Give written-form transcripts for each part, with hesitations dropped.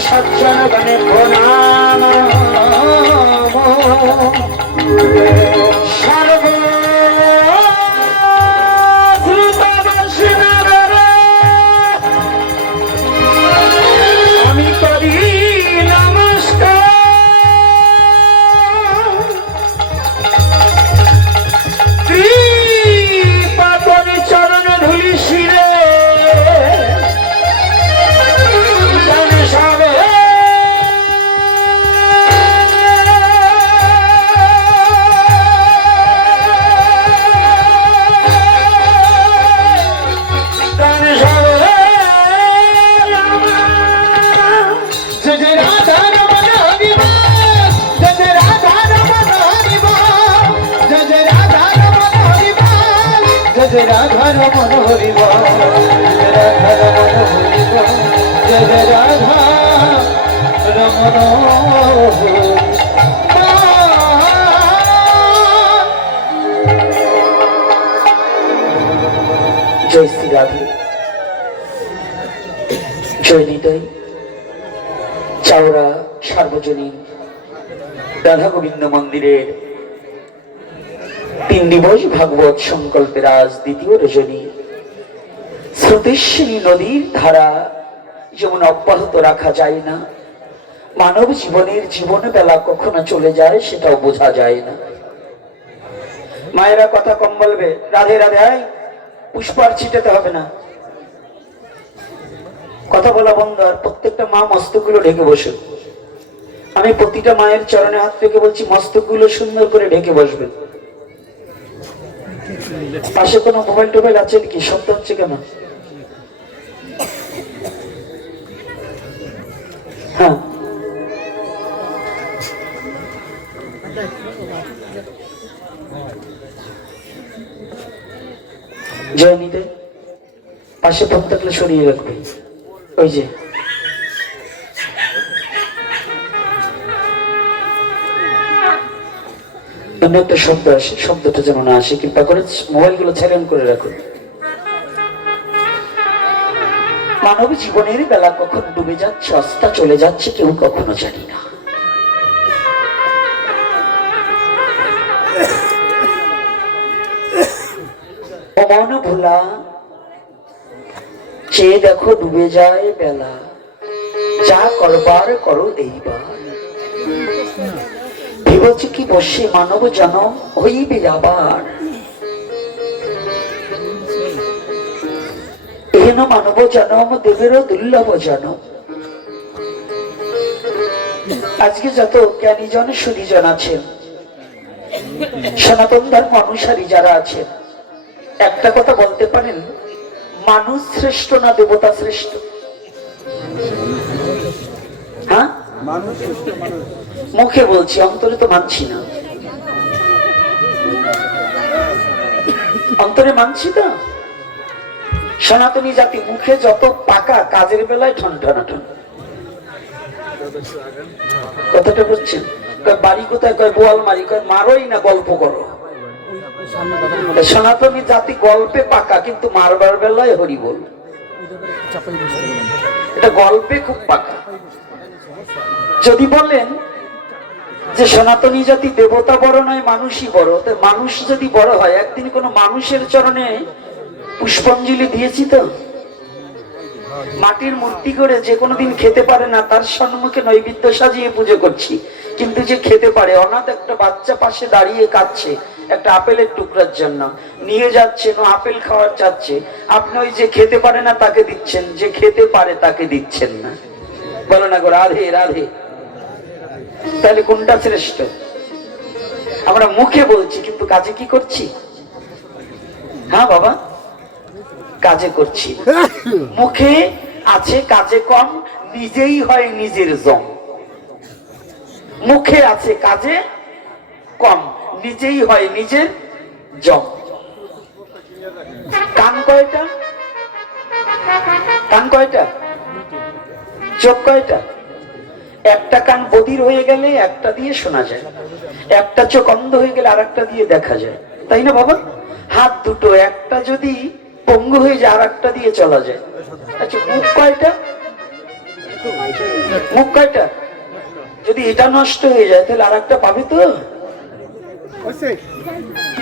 सज्जन गणे प्रणाम सर्वे আমি করি নমস্কার পাতনি চরণে ধুলি শিরে राधा रमन हरि बोल राधा रमन हरि बोल जय राधा रमन जय श्री राधे जय निताई चावड़ा सार्वजनिक राधा गोविंद मंदिरेर 3 दिवस भागवत संकल्पेर आज द्वितीय रजनी स्रोतेश्वरी नदीर धारा जेमन अब्याहत रखा जाए ना मानव जीवनेर जीवन बेला कखनो चले जाए सेटाओ बोझा जाए ना मायेरा कथा कम बोलबे राधे राधे आय पुष्पार छिटाते होबे ना कथा बोला बंद और प्रत्येकटा मा मस्तकगुलो ढेके बसुन आमि प्रतिटा मायेर चरणे हाथ रेखे बोलछि मस्तकगुलो सुंदर करे ढेके बसबेन पाशे कोनो मोबाइल टोबाइल आछे नाकि शब्द हच्छे केन हाँ जय निते पाशे फोन थाकले सरिये राखबे ओई जे একটা শব্দ আসে শব্দটা যেন না আসে কৃপা করে মোবাইলগুলো সাইলেন্ট করে রাখুন মানব জীবনের বেলা কখন ডুবে যাচ্ছে অস্তা চলে যাচ্ছে কেউ কখনো জানি না ও মন ভোলা চেয়ে দেখো ডুবে যায় বেলা যা করবার করো এইবার ভেবেছি কি বসে মানব জনম হইবে আবার এহেন মানব জনম দেবেরও দুর্লভ জনম আজকে যত জ্ঞানীজন সুধীজন আছেন সনাতন ধর্ম অনুসারী যারা আছেন একটা কথা বলতে পারেন মানুষ শ্রেষ্ঠ না দেবতা শ্রেষ্ঠ হ্যাঁ মুখে বলছি অন্তরে তো মানছি না অন্তরে মানছি তো সনাতনী জাতি মুখে যত পাকা কাজের বেলায় ঠনঠনাঠন কথাটা বুঝছেন বাড়ি কোথায় কয় বোয়াল মারি কয় মারোই না গল্প করো সনাতনী জাতি গল্পে পাকা কিন্তু মারবার বেলায় হরি বল এটা গল্পে খুব পাকা যদি বলেন যে সনাতনী জাতি দেবতা বড় নয় মানুষই বড় তো মানুষ যদি বড় হয় একদিন কোন মানুষের চরণে পুষ্পাঞ্জলি দিয়েছি তো মাটির মূর্তি করে যে কোনোদিন খেতে পারে না তার সম্মুখে নৈবেদ্য সাজিয়ে পুজো করছি কিন্তু যে খেতে পারে অনাথ একটা বাচ্চা পাশে দাঁড়িয়ে কাঁদছে একটা আপেলের টুকরার জন্য নিয়ে যাচ্ছেন ও আপেল খাওয়ার চাচ্ছে আপনি ওই যে খেতে পারে না তাকে দিচ্ছেন যে খেতে পারে তাকে দিচ্ছেন না বলো না গো রাধে রাধে তাহলে কোনটা শ্রেষ্ঠ আমরা মুখে বলছি কিন্তু কাজে কি করছি হ্যাঁ বাবা কাজে করছি মুখে আছে কাজে কম নিজেই হয় নিজের জম মুখে আছে, কাজে কম, নিজেই হয় নিজের জম। কান কয়টা? কান কয়টা? চোখ কয়টা? একটা কান বধির হয়ে গেলে একটা দিয়ে শোনা যায়, একটা চোখ অন্ধ হয়ে গেলে আর একটা দিয়ে দেখা যায়, তাই না বাবা? হাত দুটো, একটা যদি পঙ্গু হয়ে যায় আর একটা দিয়ে চলা যায়। আচ্ছা, মুখ কয়টা? মুখ কয়টা? যদি এটা নষ্ট হয়ে যায় তাহলে আর একটা পাবে তো?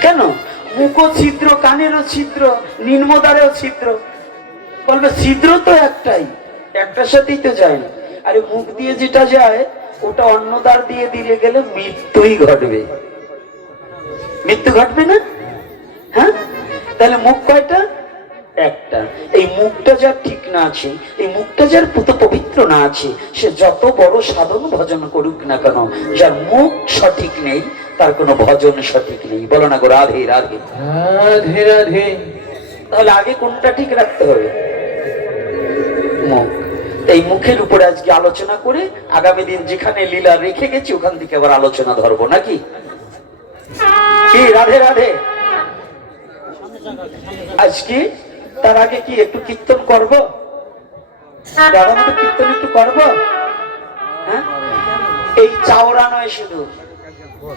কেন? মুখও ছিদ্র, কানেরও ছিদ্র, নিম্নদ্বারেও ছিদ্র। বলবে ছিদ্র তো একটাই, একটার সাথেই তো যায় না। আরে মুখ দিয়ে যেটা যায় ওটা অন্য দ্বার দিয়ে দিলে গেলে মৃত্যুই ঘটবে। মৃত্যু ঘটবে না? হ্যাঁ, তাহলে মুখ কয়টা? একটা। এই মুখটা যার ঠিক না আছে, এই মুখটা যার পুত পবিত্র না আছে, সে যত বড় সাধন ভজন করুক না কেন, যার মুখ সঠিক নেই তার কোনো ভজন সঠিক নেই। বলো না গো রাধে রাধে রাধে রাধে। তাহলে আগে কোনটা ঠিক রাখতে হবে? মুখ। এই মুখের উপরে আজকে আলোচনা করে আগামী দিন যেখানে লীলা রেখে গেছি ওখান থেকে আবার আলোচনা ধরবো নাকি? কি রাধে রাধে। আজকে তার আগে কি একটু কীর্তন করবো? কীর্তন একটু করবো। হ্যাঁ, এই চাওড়া নয়, শুধু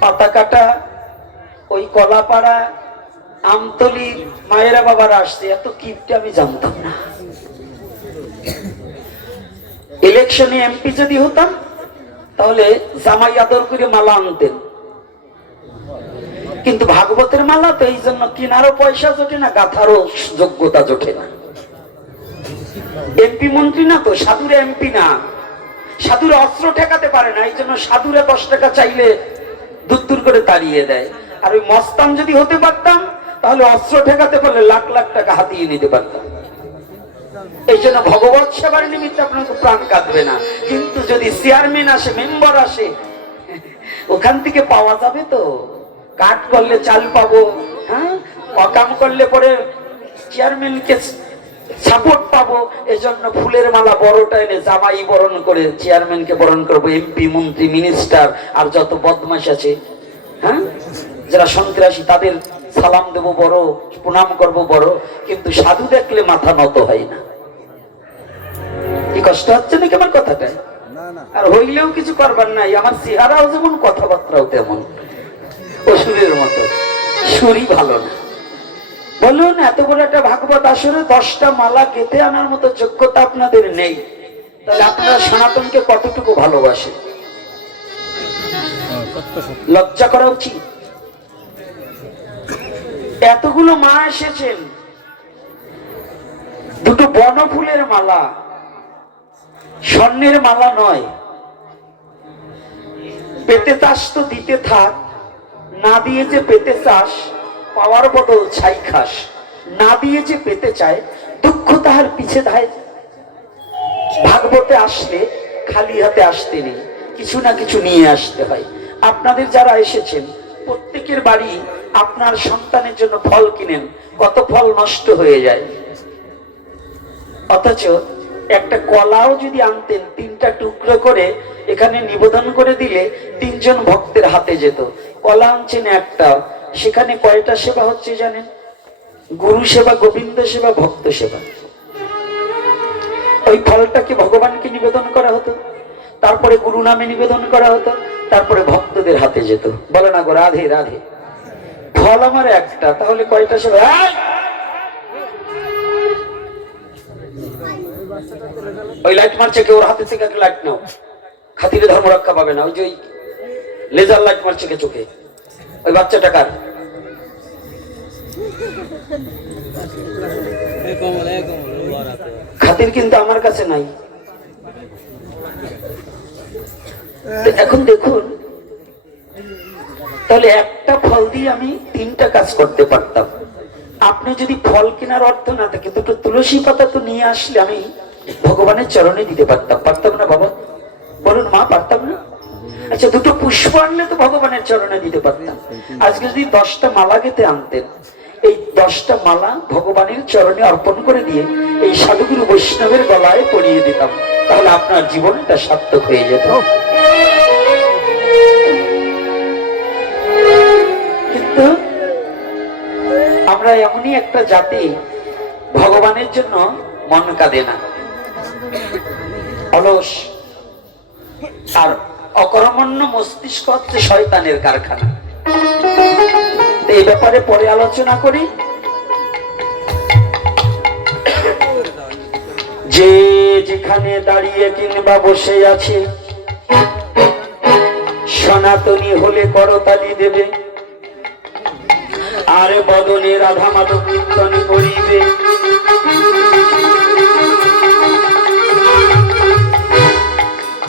পাতাকাটা, ওই কলাপাড়া, আমতলি মায়েরা বাবারা আসছে, এত কিপটে আমি জানতাম না। ইলেকশনে এমপি যদি হতাম তাহলে জামাই আদর করে মালা আনতেন, কিন্তু ভাগবতের মালা তো এই জন্য কেনারও পয়সা জোটে না, গাথারও যোগ্যতা জোটে না। এমপি মন্ত্রী না তো, সাধুরে এমপি না, সাধুরে অস্ত্র ঠেকাতে পারে না, এই জন্য সাধুরে 10 টাকা চাইলে দূর করে তাড়িয়ে দেয়। আর ওই মস্তান যদি হতে পারতাম তাহলে অস্ত্র ঠেকাতে পারলে লাখ লাখ টাকা হাতিয়ে নিতে পারতাম। এই জন্য ভগবত সেবার নিমিত্তে আপনার প্রাণ কাঁদবে না, কিন্তু যদি চেয়ারম্যান আসে, মেম্বার আসে, ওখান থেকে পাওয়া যাবে তো। কাট করলে চাল পাবো, হ্যাঁ, অকাম করলে পরে চেয়ারম্যানকে সাপোর্ট পাবো। এজন্য ফুলের মালা বড়টা এনে জামাই বরণ করে চেয়ারম্যানকে বরণ করবো, এমপি মন্ত্রী মিনিস্টার আর যত বদমাশ আছে, হ্যাঁ, যারা সন্ত্রাসী, তাদের সালাম দেব বড়, প্রণাম করব বড়, কিন্তু সাধু দেখলে মাথা নত হয় না। কি কষ্ট হচ্ছে নাকি আমার কথাটা? আর হইলেও কিছু করবার নাই, আমার চেহারাও যেমন কথাবার্তাও তেমন, অসুরের মতো, সুরই ভালো না। বলুন, এত বড় একটা ভাগবত আসরে 10টা মালা গেঁথে আনার মতো যোগ্যতা আপনাদের নেই, তাহলে আপনারা সনাতনকে কতটুকু ভালোবাসেন? লজ্জা করা উচিত। এতগুলো মা এসেছেন, দুটো বনফুলের মালা, স্বর্ণের মালা নয়। পেতে চাস তো দিতে থাক, না দিয়ে যে পেতে চাস পাওয়ার বদল ছাই খাস। না দিয়ে যে পেতে চায় দুঃখ তাহার পিছে ধায়। ভাগবতে আসলে খালি হাতে আসতে নেই, কিছু না কিছু নিয়ে আসতে হয়। আপনাদের যারা এসেছেন প্রত্যেকের বাড়ি আপনার সন্তানের জন্য ফল কিনেন, কত ফল নষ্ট হয়ে যায়। অথচ একটা কলাও যদি আনতেন, 3টা টুকরো করে এখানে নিবেদন করে দিলে 3 জন ভক্তের হাতে যেত। কলা আনছেন একটা, সেখানে কয়টা সেবা হচ্ছে জানেন? গুরু সেবা, গোবিন্দ সেবা, ভক্ত সেবা। ওই ফলটাকে ভগবানকে নিবেদন করা হতো, তারপরে গুরু নামে নিবেদন করা হতো, তারপরে ভক্তদের হাতে যেত। বলো না গো রাধে রাধে। ফল আমার একটা, তাহলে কয়টা সেবা? ওই লাইট মারছে কেউ, ওর হাতে থেকে একটা লাইট নাও, খাতিরে ধর্ম রক্ষা পাবে না। ওই যে লেজার লাইট মারছে কে চোখে, ওই বাচ্চাটা কার? খাতির কিন্তু আমার কাছে নাই। এখন দেখুন, তাহলে একটা ফল দিয়ে আমি 3টা কাজ করতে পারতাম। আপনি যদি ফল কেনার অর্থ না থাকে, দুটো তুলসী পাতা তো নিয়ে আসলে আমি ভগবানের চরণে দিতে পারতাম। পারতাম না বাবা? বলুন মা, পারতাম না? আচ্ছা, দুটো পুষ্প আনলে তো ভগবানের চরণে দিতে পারতাম। আজকে যদি 10টা মালা গেঁথে আনতেন, এই 10টা মালা ভগবানের চরণে অর্পণ করে দিয়ে এই সাধুগুরু বৈষ্ণবের গলায় পরিয়ে দিতাম, তাহলে আপনার জীবনটা সার্থক হয়ে যেত। আমরা এমনই একটা জাতি, ভগবানের জন্য মন কাঁদে না, অলস আর অকর্মণ্য মস্তিষ্ক হচ্ছে শয়তানের কারখানা। এই ব্যাপারে পরে আলোচনা করি। যে যেখানে দাঁড়িয়ে কিংবা বসে আছে, সনাতনী হলে করতালি দেবে, আর বদনে রাধা মাধব কীর্তন করিবে।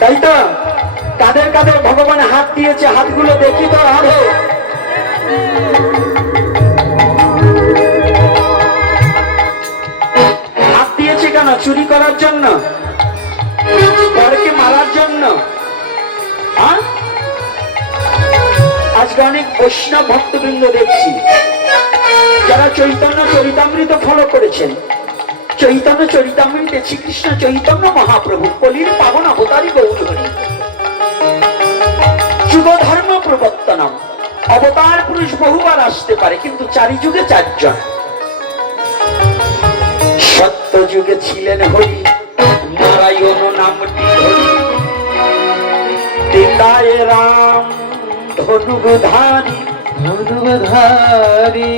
তাই তো কাদের কাদের ভগবান হাত দিয়েছে, হাতগুলো দেখি তো আরো। হাত দিয়েছে কেন? চুরি করার জন্য, পরকে মারার জন্য। আজকে অনেক বৈষ্ণব ভক্তবৃন্দ দেখছি যারা চৈতন্য চরিতামৃত ফলো করেছেন। চৈতন্য চরিতামৃতে শ্রীকৃষ্ণ চৈতন্য মহাপ্রভু কলির পাবন অবতারী গৌর হরি, যুগ ধর্ম প্রবর্তনম। অবতার পুরুষ বহুবার আসতে পারে, কিন্তু চারি যুগে চারজন। সত্য যুগে ছিলেন হরি, নারায়ণ নামটি হরি, পিতায় রাম ধনুধারী ধনুধারী।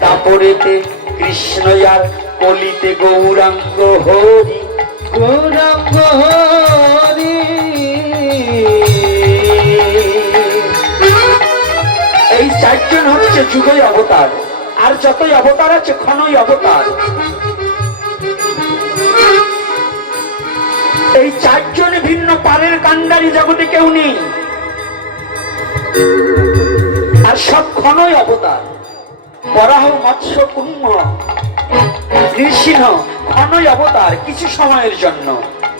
তারপরেতে কৃষ্ণ আর কলিতে গৌরাঙ্গ হরি গৌরাঙ্গ হরি। এই চারজন হচ্ছে যুগই অবতার, আর যতই অবতার আছে ক্ষণই অবতার। এই চারজন ভিন্ন পারের কাণ্ডারি জগতে কেউ নেই, আর সব ক্ষণই অবতার। বরাহ মৎস্য কুম্ভ নৃসিংহ ক্ষণই অবতার, কিছু সময়ের জন্য,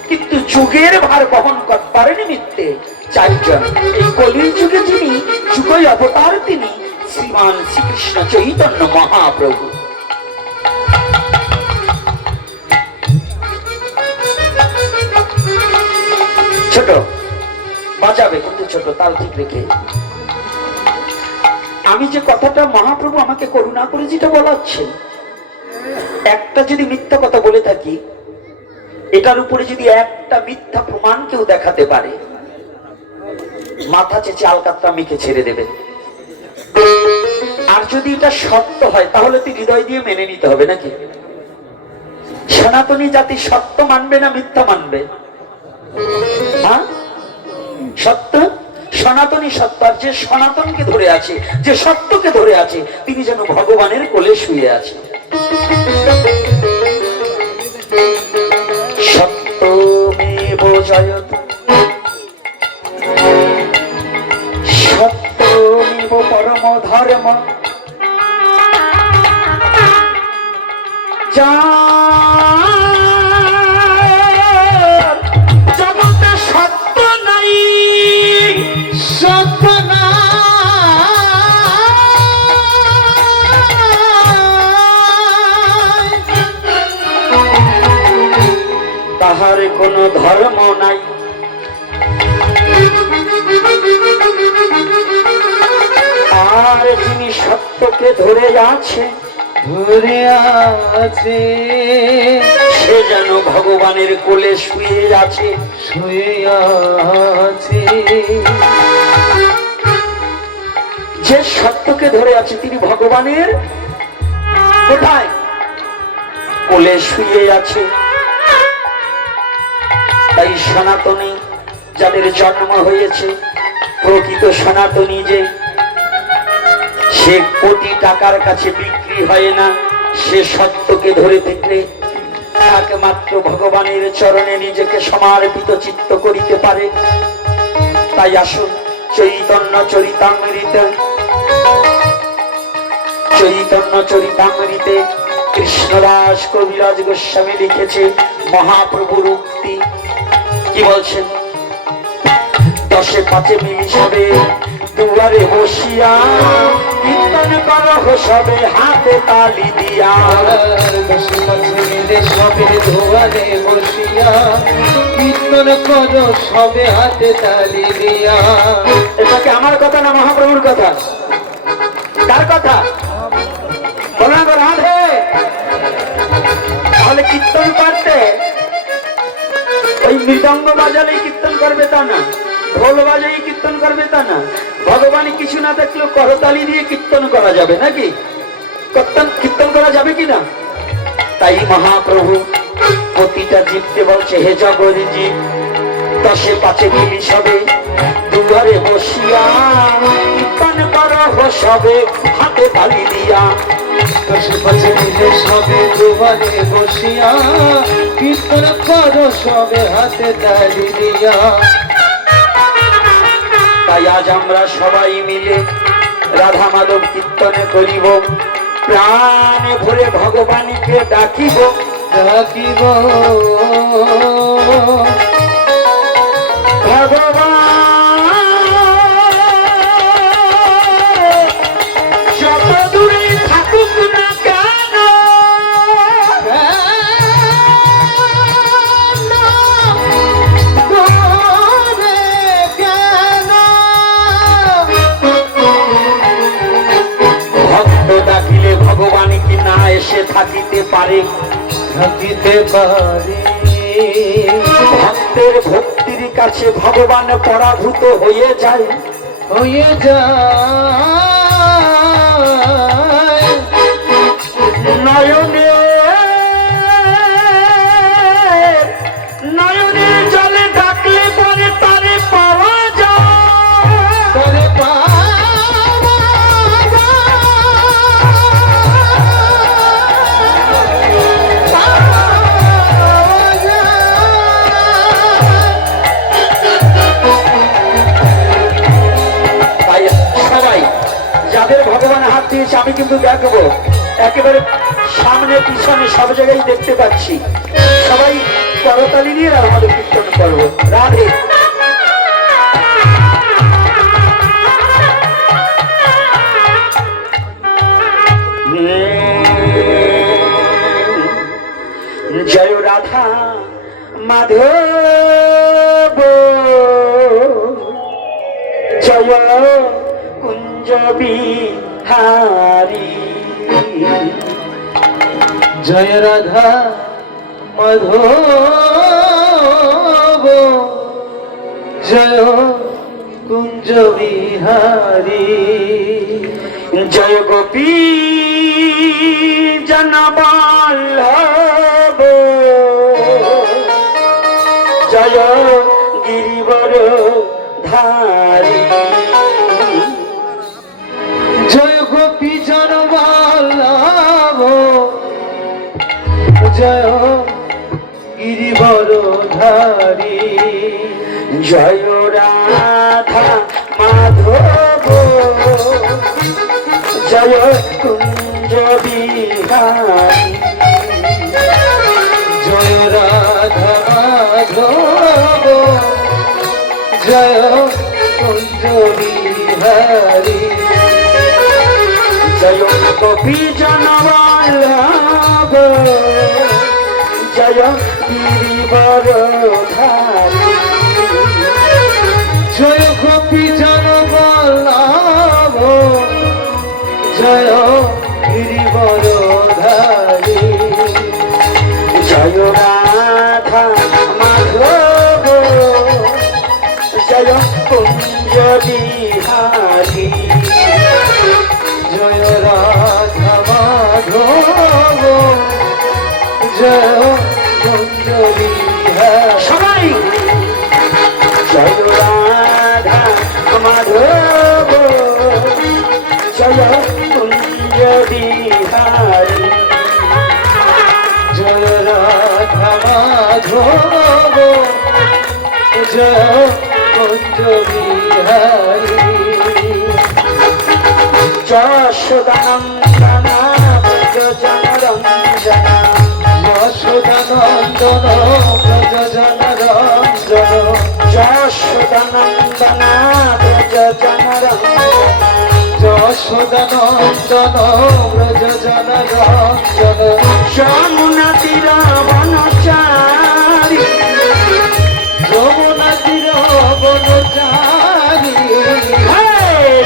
কিন্তু যুগের ভার বহন করবার নিমিত্তে চারজন। এই কলির যুগে যিনি যুগই অবতার, তিনি শ্রীমান শ্রীকৃষ্ণ চৈতন্য মহাপ্রভু। ছোট বাজাবে কিন্তু ছোট, তাল ঠিক রেখে। আমি যে কথাটা মহাপ্রভু আমাকে করুণা করে যেটা বলাচ্ছে, একটা যদি মিথ্যা কথা বলে থাকি, এটার উপরে যদি একটা মিথ্যা প্রমাণ কেউ দেখাতে পারে, মাথা চেঁচে আলকাতরা মেখে ছেড়ে দেবে। আর যদি এটা সত্য হয়, তাহলে তুই হৃদয় দিয়ে মেনে নিতে হবে নাকি? সনাতনী জাতি সত্য মানবে না মিথ্যা মানবে? সত্য, সনাতনী সত্য। আর যে সনাতনকে ধরে আছে, যে সত্যকে ধরে আছে, তিনি যেন ভগবানের কোলে শুয়ে আছে। সত্যমেব জয়ত, সত্যমেব পরম ধর্ম। জগতে সত্য নাই, সত্য না, তাহার কোনো ধর্ম নাই। আর যিনি সত্যকে ধরে আছে, ধরে আছে, সে যেন ভগবানের কোলে শুয়ে আছে, শুয়ে আছে। যে সত্যকে ধরে আছে তিনি ভগবানের কোথায়? কোলে শুয়ে আছে। তাই সনাতনী যাদের জন্ম হয়েছে, প্রকৃত সনাতনী যে, সে কোটি টাকার কাছে বিক্রি হয় না। সে সত্যকে ধরে থাকলে একমাত্র ভগবানের চরণে নিজেকে সমর্পিত চিত্ত করিতে পারে। তাই আসুন চৈতন্য চরিতামৃতে, চৈতন্য চরিতামৃতে কৃষ্ণদাস কবিরাজ গোস্বামী লিখেছে মহাপ্রভুর উক্তি। কি বলছেন? দশে পাঁচে মিলি সবে দুয়ারে বসিয়া, কীর্তন করো সবে হাতে তালি দিয়া। দশে পাঁচে মিলে সবে দুয়ারে বসিয়া, কীর্তন করো সবে হাতে তালি দিয়া। এটাকে আমার কথা না, মহাপ্রভুর কথা। কার কথা বলো না রাধে? তাহলে কীর্তন করতে ওই মৃদঙ্গ বাজালেই কীর্তন করবে তা না, ঢোল বাজাই কীর্তন করবে তা না। ভগবান কিছু না থাকলেও করতালি দিয়ে কীর্তন করা যাবে নাকি? কীর্তন করা যাবে কিনা? তাই মহাপ্রভু প্রতিটা জীবকে বলছে, হে জগৎ জীব, দশে পাঁচে মিলি সবে দুয়ারে বসিয়া কীর্তন করো সবে হাতে তালি দিয়া। দশে পাঁচে মিলে সবে দুয়ারে বসিয়া কীর্তন করো সবে হাতে তালি দিয়া। তাই আজ আমরা সবাই মিলে রাধা মাধব কীর্তনে করিব, প্রাণে ভরে ভগবানকে ডাকিব ডাকিব ভগবান যত দূরে থাকুক না কেন, ভক্ত ডাকিলে ভগবান কি না এসে থাকিতে পারে? থাকিতে পারে। ভক্তের ভক্তির কাছে ভগবান পরাভূত হয়ে যায়, হয়ে যায়। নয়নে নয়নে জলে ডাকলে পরে তারে পাওয়া যায়, তারে পাওয়া তাই সবাই যাদের ভগবান হাত দিয়েছে আমি কিন্তু দেখবো, একেবারে সামনে পিছনে সব জায়গায় দেখতে পাচ্ছি, সবাই করতালি দিয়ে আমাদের কীর্তন করবো। রাধে জয় রাধা মাধব জয় কুঞ্জ বিহারী। জয় রাধা মাধব জয় কুঞ্জ বিহারী। জয় গোপী জনবল্লভ জয় গিরিবর ধারী। জয় গোপী জনবল্লভ জয় গিরিবর ধারী। জয় রাধা মাধব জয় কুঞ্জ বিহারী। জয় রাধা মাধব জয় কুঞ্জ বিহারী। জয় গোপী জনবল্লভ জয় গিরিবর ধারী। জয় গোপী জনবল্লভ জয় গিরিবর ধারী। জয় রাধা মাধব জয় কুঞ্জ বিহারী। জয় রাধা মাধব জয় কুঞ্জ বিহারী। সবাই জয় রাধা মাধব জয় কুঞ্জ বিহারী। জয় রাধা মাধব জয় কুঞ্জ বিহারী। যশোদানন্দন ব্রজ জনরঞ্জন যশোদানন্দন ব্রজ জনরঞ্জন। যশোদানন্দন ব্রজ জনরঞ্জন যশোদানন্দন ব্রজ জনরঞ্জন। যমুনা তীর বনচারী যমুনা তীর বনচারী।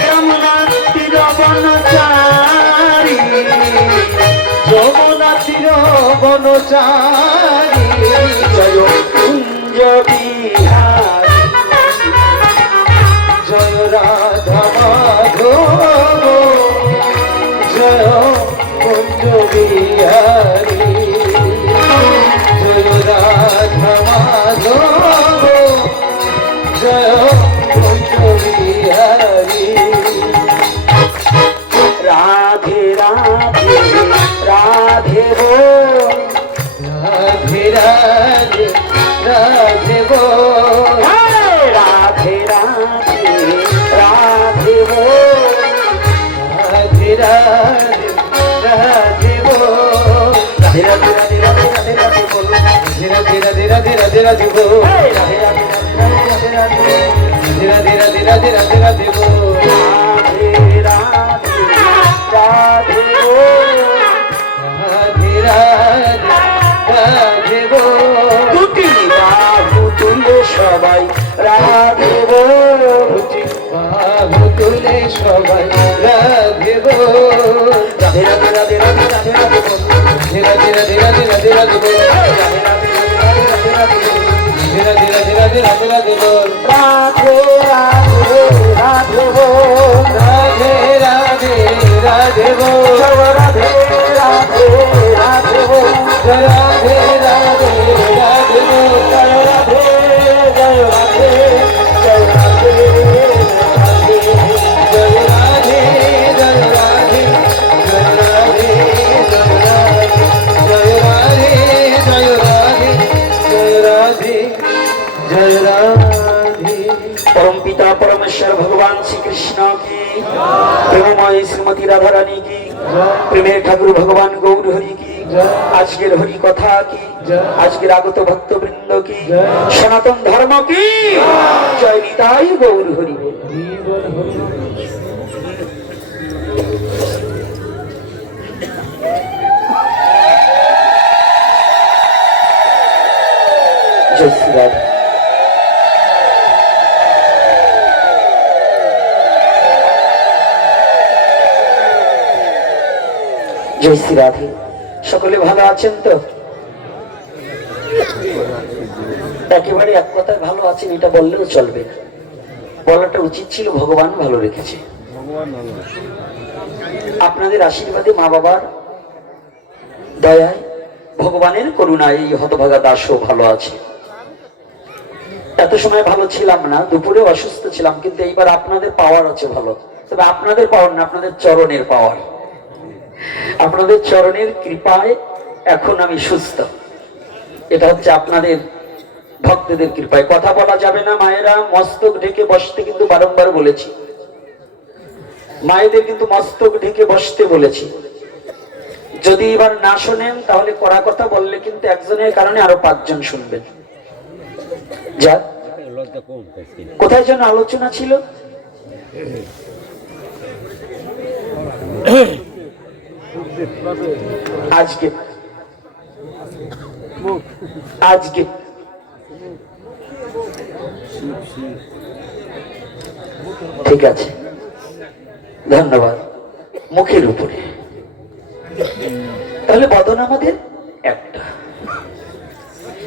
যমুনা তীর বনচারী চারি জয় কুঞ্জ বিহারী জয় রাধা মাধব জয় কুঞ্জ বিহারী জয় রাধা মাধব জয় কুঞ্জ বিহারী রাধে রাধে রাধে বল রাধে রাধে রাধে বল রাধে রাধে রাধে বল রাধে রাধে রাধে বল রাধে রাধে রাধে রাধে রাধে রাধে বল রাধে রাধে রাধে রাধে রাধে বল রাধে রাধে রাধে রাধে রাধে রাধে রাধে রাধে রাধে রাধে বল রাধে রাধে রাধে বল রাধে রাধে রাধে বল দুটি বাহু তুলে সবাই রাধে বল বাহু তুলে সবাই রাধে বল রাধে রাধে রাধে রাধে রাধে রাধে বল রাধে রাধে রাধে রাধে রাধে বল রাধে রাধে রাধে রাধে রাধে বল রাধে রাধে রাধে রাধে রাধে বল রাধে রাধে রাধে বল রাধে রাধে রাধে বল জয় রাধে রাধে রাধে বল রাধে রাধে রাধে বল জয় রাধে জয় রাধে জয় রাধে রাধে জয় রাধে জয় রাধে জয় রাধে জয় রাধে জয় রাধে জয় রাধে জয় রাধে জয় রাধে परम पिता परमेश्वर भगवान श्री कृष्ण की प्रेममय श्रीमती राधा रानी की प्रेमेर ठाकुर भगवान गौर हरि की आजकेर हरि कथा की आजकेर आगत भक्त वृंद की सनातन धर्म की जय निताई गौर हरि बोल। जय श्री राधा। जय श्री राधे। সকলে ভালো আছেন তো? একেবারে এক কথায় ভালো আছেন এটা বললেও চলবে না, বলাটা উচিত ছিল ভগবান ভালো রেখেছে। আপনাদের আশীর্বাদে, মা বাবার দয়ায়, ভগবানের করুণায় এই হতভাগা দাসও ভালো আছে। এত সময় ভালো ছিলাম না, দুপুরে অসুস্থ ছিলাম, কিন্তু এইবার আপনাদের পাওয়ার আছে ভালো। তবে আপনাদের পাওয়ার না, আপনাদের চরণের পাওয়ার, আপনাদের চরণের কৃপায় এখন আমি সুস্থ। এটা হচ্ছে আপনাদের ভক্তদের কৃপায়। কথা বলা যাবে না মায়েরা, মস্তক ঢেকে বসতে কিন্তু বারংবার বলেছি। মায়েদের কিন্তু মস্তক ঢেকে বসতে বলেছি। যদি এবার না শোনেন তাহলে কড়া কথা বললে কিন্তু একজনের কারণে আরো 5 জন শুনবেন। যা কোথায় যেন আলোচনা ছিল, আজকে আজকে ঠিক আছে, ধন্যবাদ। মুখের উপরে তাহলে বদন আমাদের একটা।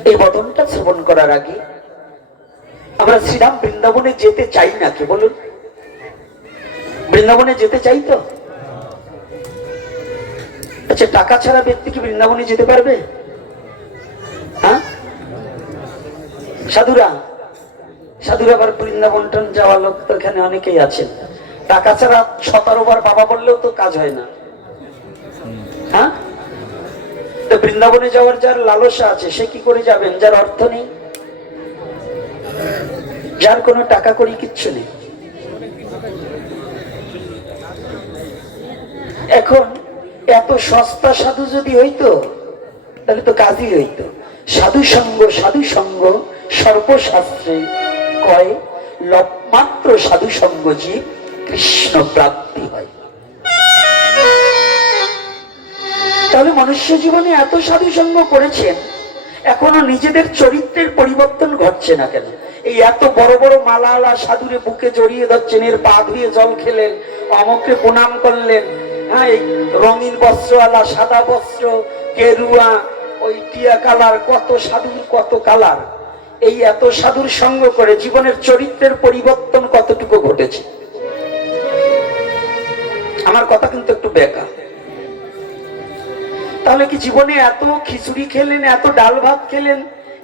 এই বদনটা শ্রবণ করার আগে আমরা শ্রীরাম বৃন্দাবনে যেতে চাই না, কে বলুন? বৃন্দাবনে যেতে চাই তো? আচ্ছা, টাকা ছাড়া ব্যক্তি কি বৃন্দাবনে যেতে পারবে? হ্যাঁ, সাধুরা সাধুরা আবার বৃন্দাবন যাওয়ার লোক তো এখানে অনেকেই আছেন। টাকা ছাড়া 17 বার বাবা বললেও তো কাজ হয় না। হ্যাঁ, তো বৃন্দাবনে যাওয়ার যার লালসা আছে সে কি করে যাবেন? যার অর্থ নেই, যার কোনো টাকা করি কিচ্ছু নেই। এখন এত সস্তা সাধু যদি হইতো তাহলে তো কাজই হইতো। সাধু সঙ্গ সর্বশাস্ত্রে কয়, মাত্র সাধু সঙ্গ জীব কৃষ্ণ প্রাপ্তি হয়। তাহলে মনুষ্য জীবনে এত সাধু সঙ্গ করেছেন, এখনো নিজেদের চরিত্রের পরিবর্তন ঘটছে না কেন? এই এত বড় বড় মালালা সাধুরে বুকে জড়িয়ে ধরছেন, এর পা ধুয়ে জল খেলেন, অমুককে প্রণাম করলেন, হ্যাঁ, এই রঙিন বস্ত্রওয়ালা, সাদা বস্ত্র, গেরুয়া, ওই টিয়া কালার, কত সাধুর কত কালার। এই এত সাধুর সঙ্গ করে জীবনের চরিত্রের পরিবর্তন কতটুকু ঘটেছে। আমার কথা কিন্তু একটু বেকা। তাহলে কি জীবনে এত খিচুড়ি খেলেন, এত ডাল ভাত খেলেন,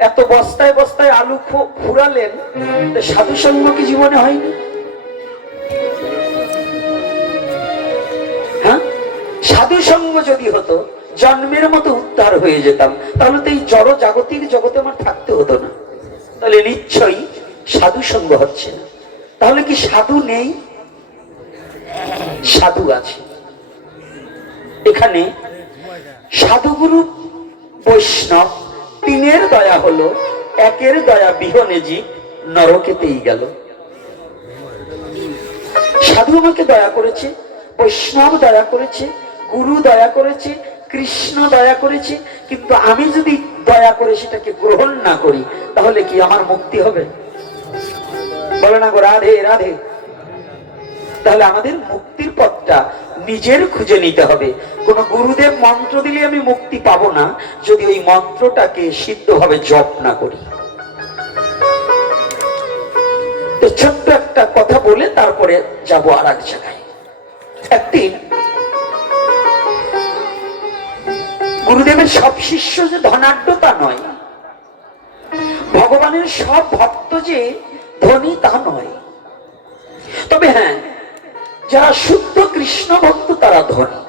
এত বস্তায় বস্তায় আলু ফুরালেন, সাধু সঙ্গ কি জীবনে হয়নি? হ্যাঁ, সাধু সঙ্গ যদি হতো জন্মের মতো উদ্ধার হয়ে যেতাম, তাহলে তো এই জড় জাগতিক জগতে আমার থাকতে হতো না। তাহলে নিশ্চয়ই সাধু সঙ্গ হচ্ছে না। তাহলে কি সাধু নেই? সাধু আছে। এখানে সাধুগুরু বৈষ্ণব তিনের দয়া হলো, একের দয়া বিহনে জীব নরকেতেই গেল। সাধু আমাকে দয়া করেছে, বৈষ্ণব দয়া করেছে, গুরু দয়া করেছে, কৃষ্ণ দয়া করেছে, কিন্তু আমি যদি দয়া করে সেটাকে গ্রহণ না করি, তাহলে কি আমার মুক্তি হবে? বলে না গো রাধে রাধে। তাহলে আমাদের মুক্তির পথটা নিজের খুঁজে নিতে হবে। কোন গুরুদেব মন্ত্র দিলে আমি মুক্তি পাবো না যদি ওই মন্ত্রটাকে সিদ্ধভাবে জপ না করি। তো ছোট্ট একটা কথা বলে তারপরে যাব আর এক জায়গায়। একদিন গুরুদেবের সব শিষ্য যে ধনাঢ্য তা নয়, ভগবানের সব ভক্ত যে ধনী তা নয়। তবে হ্যাঁ, যারা শুদ্ধ কৃষ্ণ ভক্ত তারা ধনী।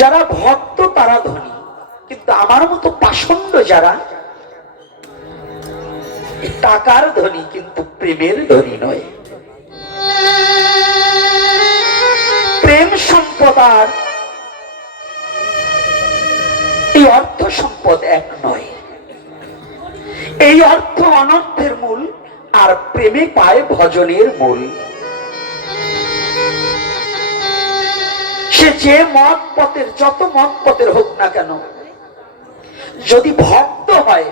যারা ভক্ত তারা ধনী, কিন্তু আমার মতো পাষণ্ড যারা, টাকার ধনী কিন্তু প্রেমের ধনী নয়। প্রেম সম্পদ আর এই অর্থ সম্পদ এক নয়। এই অর্থ অনর্থের মূল, আর প্রেমে পায় ভজনের মূল। সে যে মত পথের, যত মত পথের হোক না কেন, যদি ভক্ত হয়,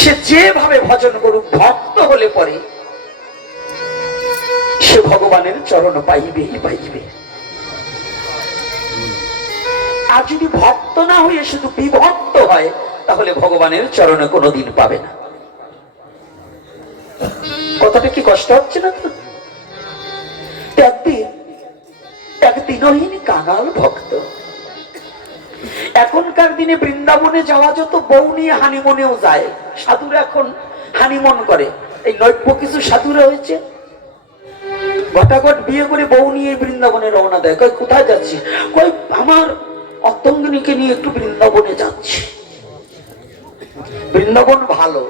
সে যেভাবে ভজন করুক, ভক্ত হলে পরে সে ভগবানের চরণ পাইবেই পাইবে। আর যদি ভক্ত না হয়ে শুধু বিভক্ত হয়, তাহলে ভগবানের চরণে কোনোদিন পাবে না। কথাটা কি কষ্ট হচ্ছে না? এক দিনহীন কাঙাল ভক্ত। এখনকার দিনে বৃন্দাবনে যাওয়া যত বউ নিয়ে হানিমনেও যায়। সাধুরা এখন হানিমন করে। এই নৈব্য কিছু সাধুরা হয়েছে, ঘটাঘট বিয়ে করে বউ নিয়ে বৃন্দাবনে রওনা দেয়। কই কোথায় যাচ্ছি? কই আমার অর্থঙ্গিনীকে নিয়ে একটু বৃন্দাবনে যাচ্ছি। বৃন্দাবন ভালো,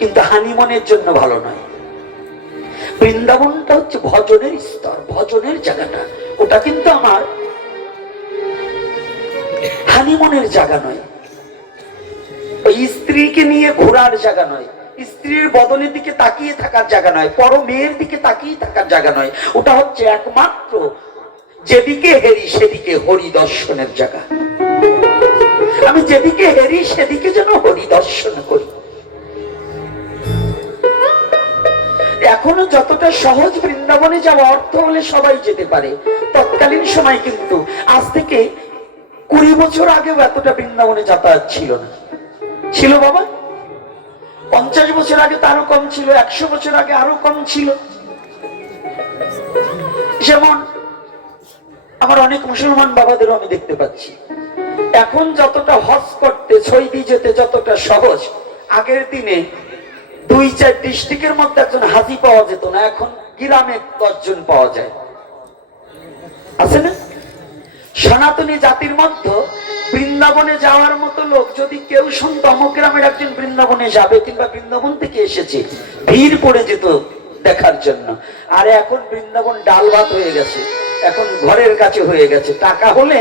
কিন্তু হানিমনের জন্য ভালো নয়। বৃন্দাবনটা হচ্ছে ভজনের স্তর, ভজনের জায়গাটা। ওটা কিন্তু আমার হানিমনের জায়গা নয়। ওই স্ত্রীকে নিয়ে ঘোরার জায়গা নয়, স্ত্রীর বদনের দিকে তাকিয়ে থাকার জায়গা নয়, পর মেয়ের দিকে তাকিয়ে থাকার জায়গা নয়। ওটা হচ্ছে একমাত্র যেদিকে হেরি সেদিকে হরি দর্শনের জায়গা। আমি যেদিকে হেরি সেদিকে যেন হরি দর্শন করি। এখনো যতটা সহজ বৃন্দাবনে যাওয়া, অর্থ হলে সবাই যেতে পারে। তৎকালীন সময় কিন্তু আজ থেকে 20 বছর আগেও এতটা বৃন্দাবনে যাতায়াত ছিল না। ছিল বাবা? 50 বছর আগে তো আরো কম ছিল, 100 বছর আগে আরো কম ছিল। যেমন আমার অনেক মুসলমান বাবাদেরও আমি দেখতে পাচ্ছি, এখন যতটা হজ করতে, সৌদি যেতে যতটা সহজ, আগের দিনে 2-4 ডিস্ট্রিক্টের মধ্যে একজন হাজি পাওয়া যেত না, এখন গ্রামে 10 জন পাওয়া যায়। আছে না? সনাতনী জাতির মধ্যে বৃন্দাবনে যাওয়ার মতো লোক যদি কেউ শুনত অমুক গ্রামের একজন বৃন্দাবনে যাবে, কিংবা বৃন্দাবন থেকে এসেছে, ভিড় পড়ে যেত দেখার জন্য। আর এখন বৃন্দাবন ডাল ভাত হয়ে গেছে, এখন ঘরের কাছে হয়ে গেছে। টাকা হলে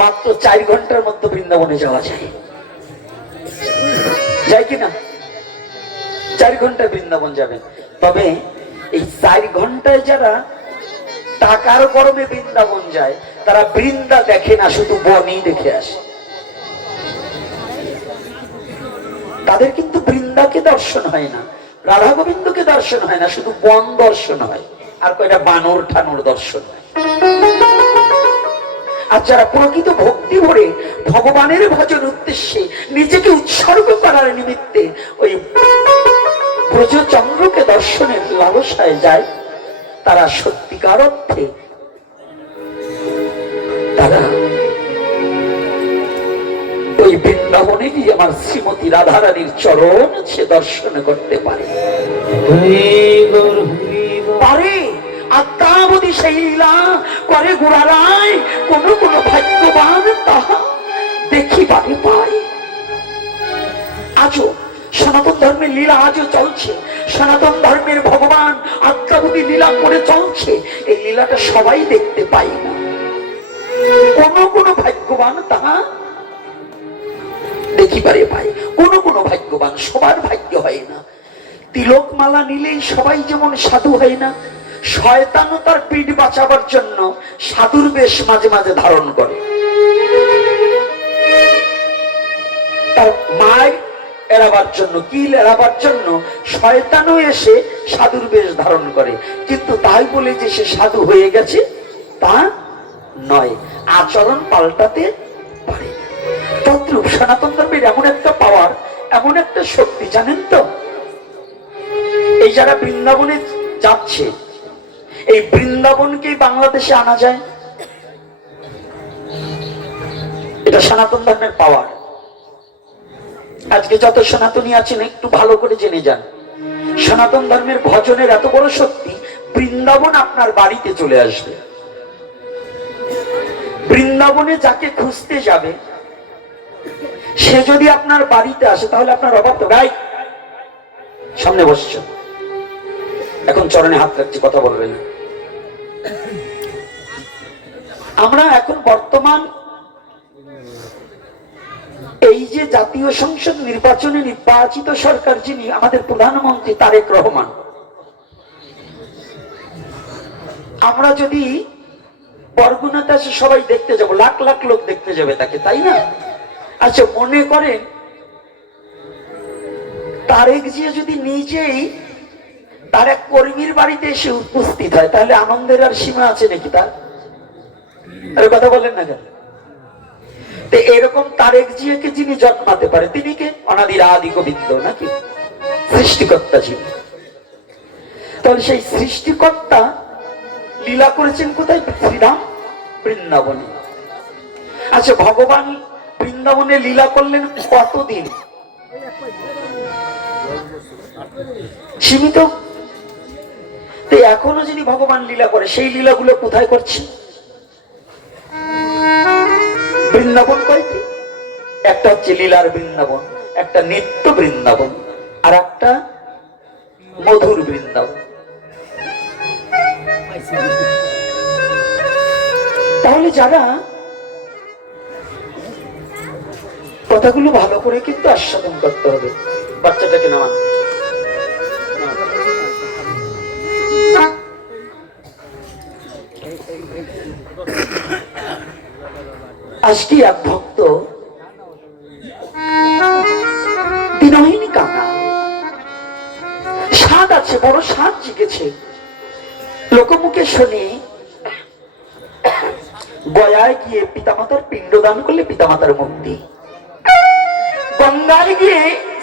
মাত্র 4 ঘন্টার মধ্যে বৃন্দাবনে যাওয়া যায়। যায় কিনা? 4 ঘন্টায় বৃন্দাবন যাবেন। তবে এই 4 ঘন্টায় যারা টাকার গরমে বৃন্দাবন যায়, তারা বৃন্দা দেখে না, শুধু বনই দেখে আসে। তাদের কিন্তু বৃন্দাকে দর্শন হয় না, রাধা গোবিন্দকে দর্শন হয় না, শুধু বন দর্শন হয়। আর কয়টা বানর ঠানোর দর্শন নাই। আর যারা প্রকৃত ভক্তি ভরে ভগবানের ভজন উদ্দেশ্যে নিজেকে উৎসর্গ করার নিমিত্তে ওই ব্রজচন্দ্রকে দর্শনের লালসায় যায়, তারা সত্যিকার অর্থে তারা ওই বৃন্দাবনে গিয়ে আমার শ্রীমতী রাধারানীর চরণ সে দর্শন করতে পারে। পারে আত্মাবধি সেই লীলা করে গোড়ারায়, কোন কোন ভাগ্যবান তাহা দেখিবারে পায়। আজও সনাতন ধর্মের লীলা আজও চলছে, সনাতন ধর্মের ভগবান আত্মাবধি লীলা করে চলছে। এই লীলাটা সবাই দেখতে পাই না, কোন কোন ভাগ্যবান তাহা দেখিবারে পায়। কোন কোন ভাগ্যবান, সবার ভাগ্য হয় না। তিলক মালা নিলেই সবাই যেমন সাধু হয় না, শয়তানও তার পিঠ বাঁচাবার জন্য সাধুর বেশ মাঝে মাঝে ধারণ করে। তার মায়ের এড়াবার জন্য, কিল এড়াবার জন্য শয়তানও এসে সাধুর বেশ ধারণ করে। কিন্তু তাই বলে যে সে সাধু হয়ে গেছে তা নয়, আচরণ পাল্টাতে পারে। তদ্রূপ সনাতন ধর্মের এমন একটা পাওয়ার, এমন একটা শক্তি, জানেন তো? এই যারা বৃন্দাবনে যাচ্ছে, এই বৃন্দাবনকে বাংলাদেশে আনা যায়, এটা সনাতন ধর্মের পাওয়ার। আজকে যত সনাতনী আছেন একটু ভালো করে জেনে যান, সনাতন ধর্মের ভজনের এত বড় শক্তি, বৃন্দাবন আপনার বাড়িতে চলে আসবে। বৃন্দাবনে যাকে খুঁজতে যাবে সে যদি আপনার বাড়িতে আসে তাহলে আপনার অভাব তো গাই। সামনে বসছেন, এখন চরণে হাত রাখছি, কথা বলবেন। আমরা এখন বর্তমান এই যে জাতীয় সংসদ নির্বাচনে নির্বাচিত সরকার, যিনি আমাদের প্রধানমন্ত্রী তারেক রহমান, আমরা যদি বরগুনাতে আসে সবাই দেখতে যাব, লাখ লাখ লোক দেখতে যাবে তাকে, তাই না? আচ্ছা, মনে করেন তারেক জিয়া যদি নিজেই তার এক কর্মীর বাড়িতে এসে উপস্থিত হয়, তাহলে আনন্দের আর সীমা আছে নাকি তার? আরে কথা বলেন না কেন? তো এরকম তারেক জিয়াকে যিনি জন্মাতে পারে, তিনি কে? অনাদির আদি গোবিন্দ, নাকি সৃষ্টিকর্তা যিনি। তাহলে সেই সৃষ্টিকর্তা লীলা করেছেন কোথায়? শ্রীরাম বৃন্দাবনে। আচ্ছা, ভগবান বৃন্দাবনে লীলা করলেন কতদিন? সীমিত। তো এখনো যদি ভগবান লীলা করে, সেই লীলাগুলো কোথায় করছে? বৃন্দাবন কয়টি? একটা হচ্ছে লীলার বৃন্দাবন, একটা নিত্য বৃন্দাবন, আর একটা মধুর বৃন্দাবন। তাহলে যারা কথাগুলো ভালো করে কিন্তু আস্বাদন করতে হবে। বাচ্চাটাকে নামান। আজকে এক ভক্ত দিনহীন কানা, স্বাদ আছে, বড় স্বাদ জিগেছে। লোকমুখে শুনি গয়ায় গিয়ে পিতামাতার পিণ্ডদান করলে পিতামাতার মুক্তি, গঙ্গায় গিয়ে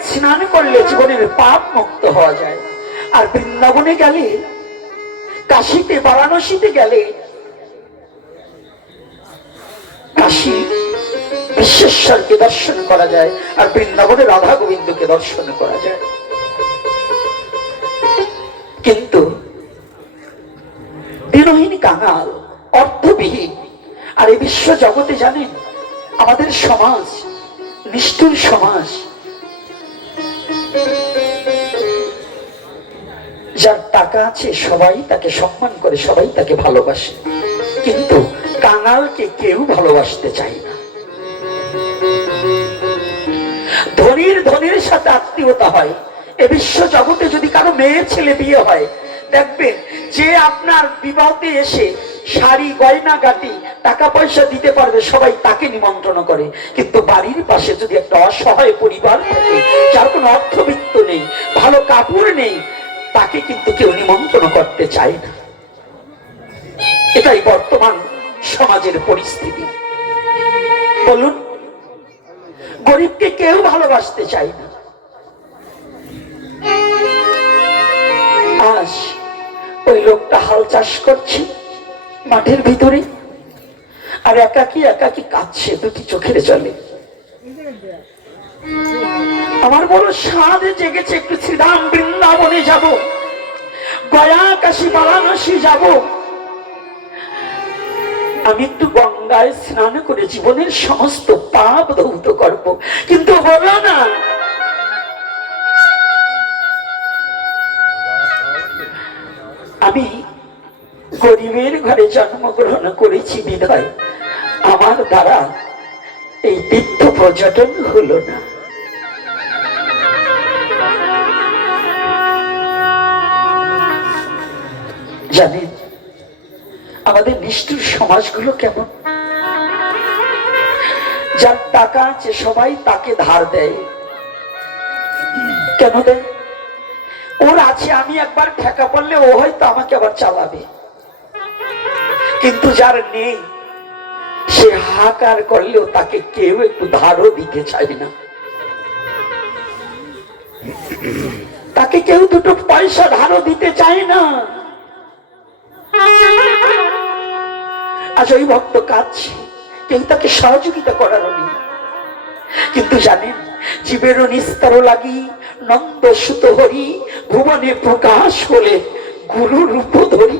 স্নান করলে জীবনের পাপ মুক্ত হওয়া যায়, আর বৃন্দাবনে গেলে, কাশীতে বারাণসীতে গেলে কাশী বিশ্বেশ্বরকে দর্শন করা যায়, আর বৃন্দাবনে রাধা গোবিন্দকে দর্শন করা যায়। কিন্তু দিনহীন কাঙাল, অর্থবিহীন। আর এই বিশ্ব জগতে জানেন, আমাদের সমাজ নিষ্ঠুর সমাজ। যার টাকা আছে সবাই তাকে সম্মান করে, সবাই তাকে ভালোবাসে, কিন্তু কাঙালকে কেউ ভালোবাসতে চায় না। ধনীর ধনীর সাথে আত্মীয়তা হয়। এ বিশ্ব জগতে যদি কারো মেয়ে ছেলে বিয়ে হয়, দেখবেন যে আপনার বিবাহতে এসে শাড়ি গয়না গাটি টাকা পয়সা দিতে পারবে, সবাই তাকে নিমন্ত্রণ করে। কিন্তু বাড়ির পাশে যদি একটা অসহায় পরিবার থাকে, যার কোনো অর্থবিত্ত নেই, ভালো কাপড় নেই, তাকে কিন্তু কেউ নিমন্ত্রণ করতে চায় না। এটাই বর্তমান সমাজের পরিস্থিতি। বলুন, গরিবকে কেউ ভালোবাসতে চায় না। আজ ওই লোকটা হাল চাষ করছে মাঠের ভিতরে, আর একাকি একাকি কাঁদছে দুটি চোখের জলে। আমার বড় সাধে জেগেছে, একটু শ্রীধাম বৃন্দাবনে যাব, গয়া কাশী বারাণসী যাব, আমি একটু গঙ্গায় স্নান করে জীবনের সমস্ত পাপ ধৌত করব। কিন্তু বলো না, আমি গরিবের ঘরে জন্মগ্রহণ করেছি বিধায় আমার দ্বারা এই তীর্থ পর্যটন হলো না। জানেন আমাদের নিষ্ঠুর সমাজগুলো কেমন? যার টাকা আছে সবাই তাকে ধার দেয়। কেন দেয়? ওর আছে, আমি একবার ঠেকা পড়লে ও হয়তো আমাকে আবার চালাবে। কিন্তু যার নেই সে হাহাকার করলেও তাকে কেউ একটু ধারও দিতে চায় না, তাকে কেউ দুটো পয়সা ধারও দিতে চায় না। আজ ওই ভক্ত কাঁদছে, কেউ তাকে সহযোগিতা করারও নেই। কিন্তু জানেন, জীবেরও নিস্তার লাগি নন্দ সুত হরি, ভুবনে প্রকাশ হলে গুরু রূপ ধরি।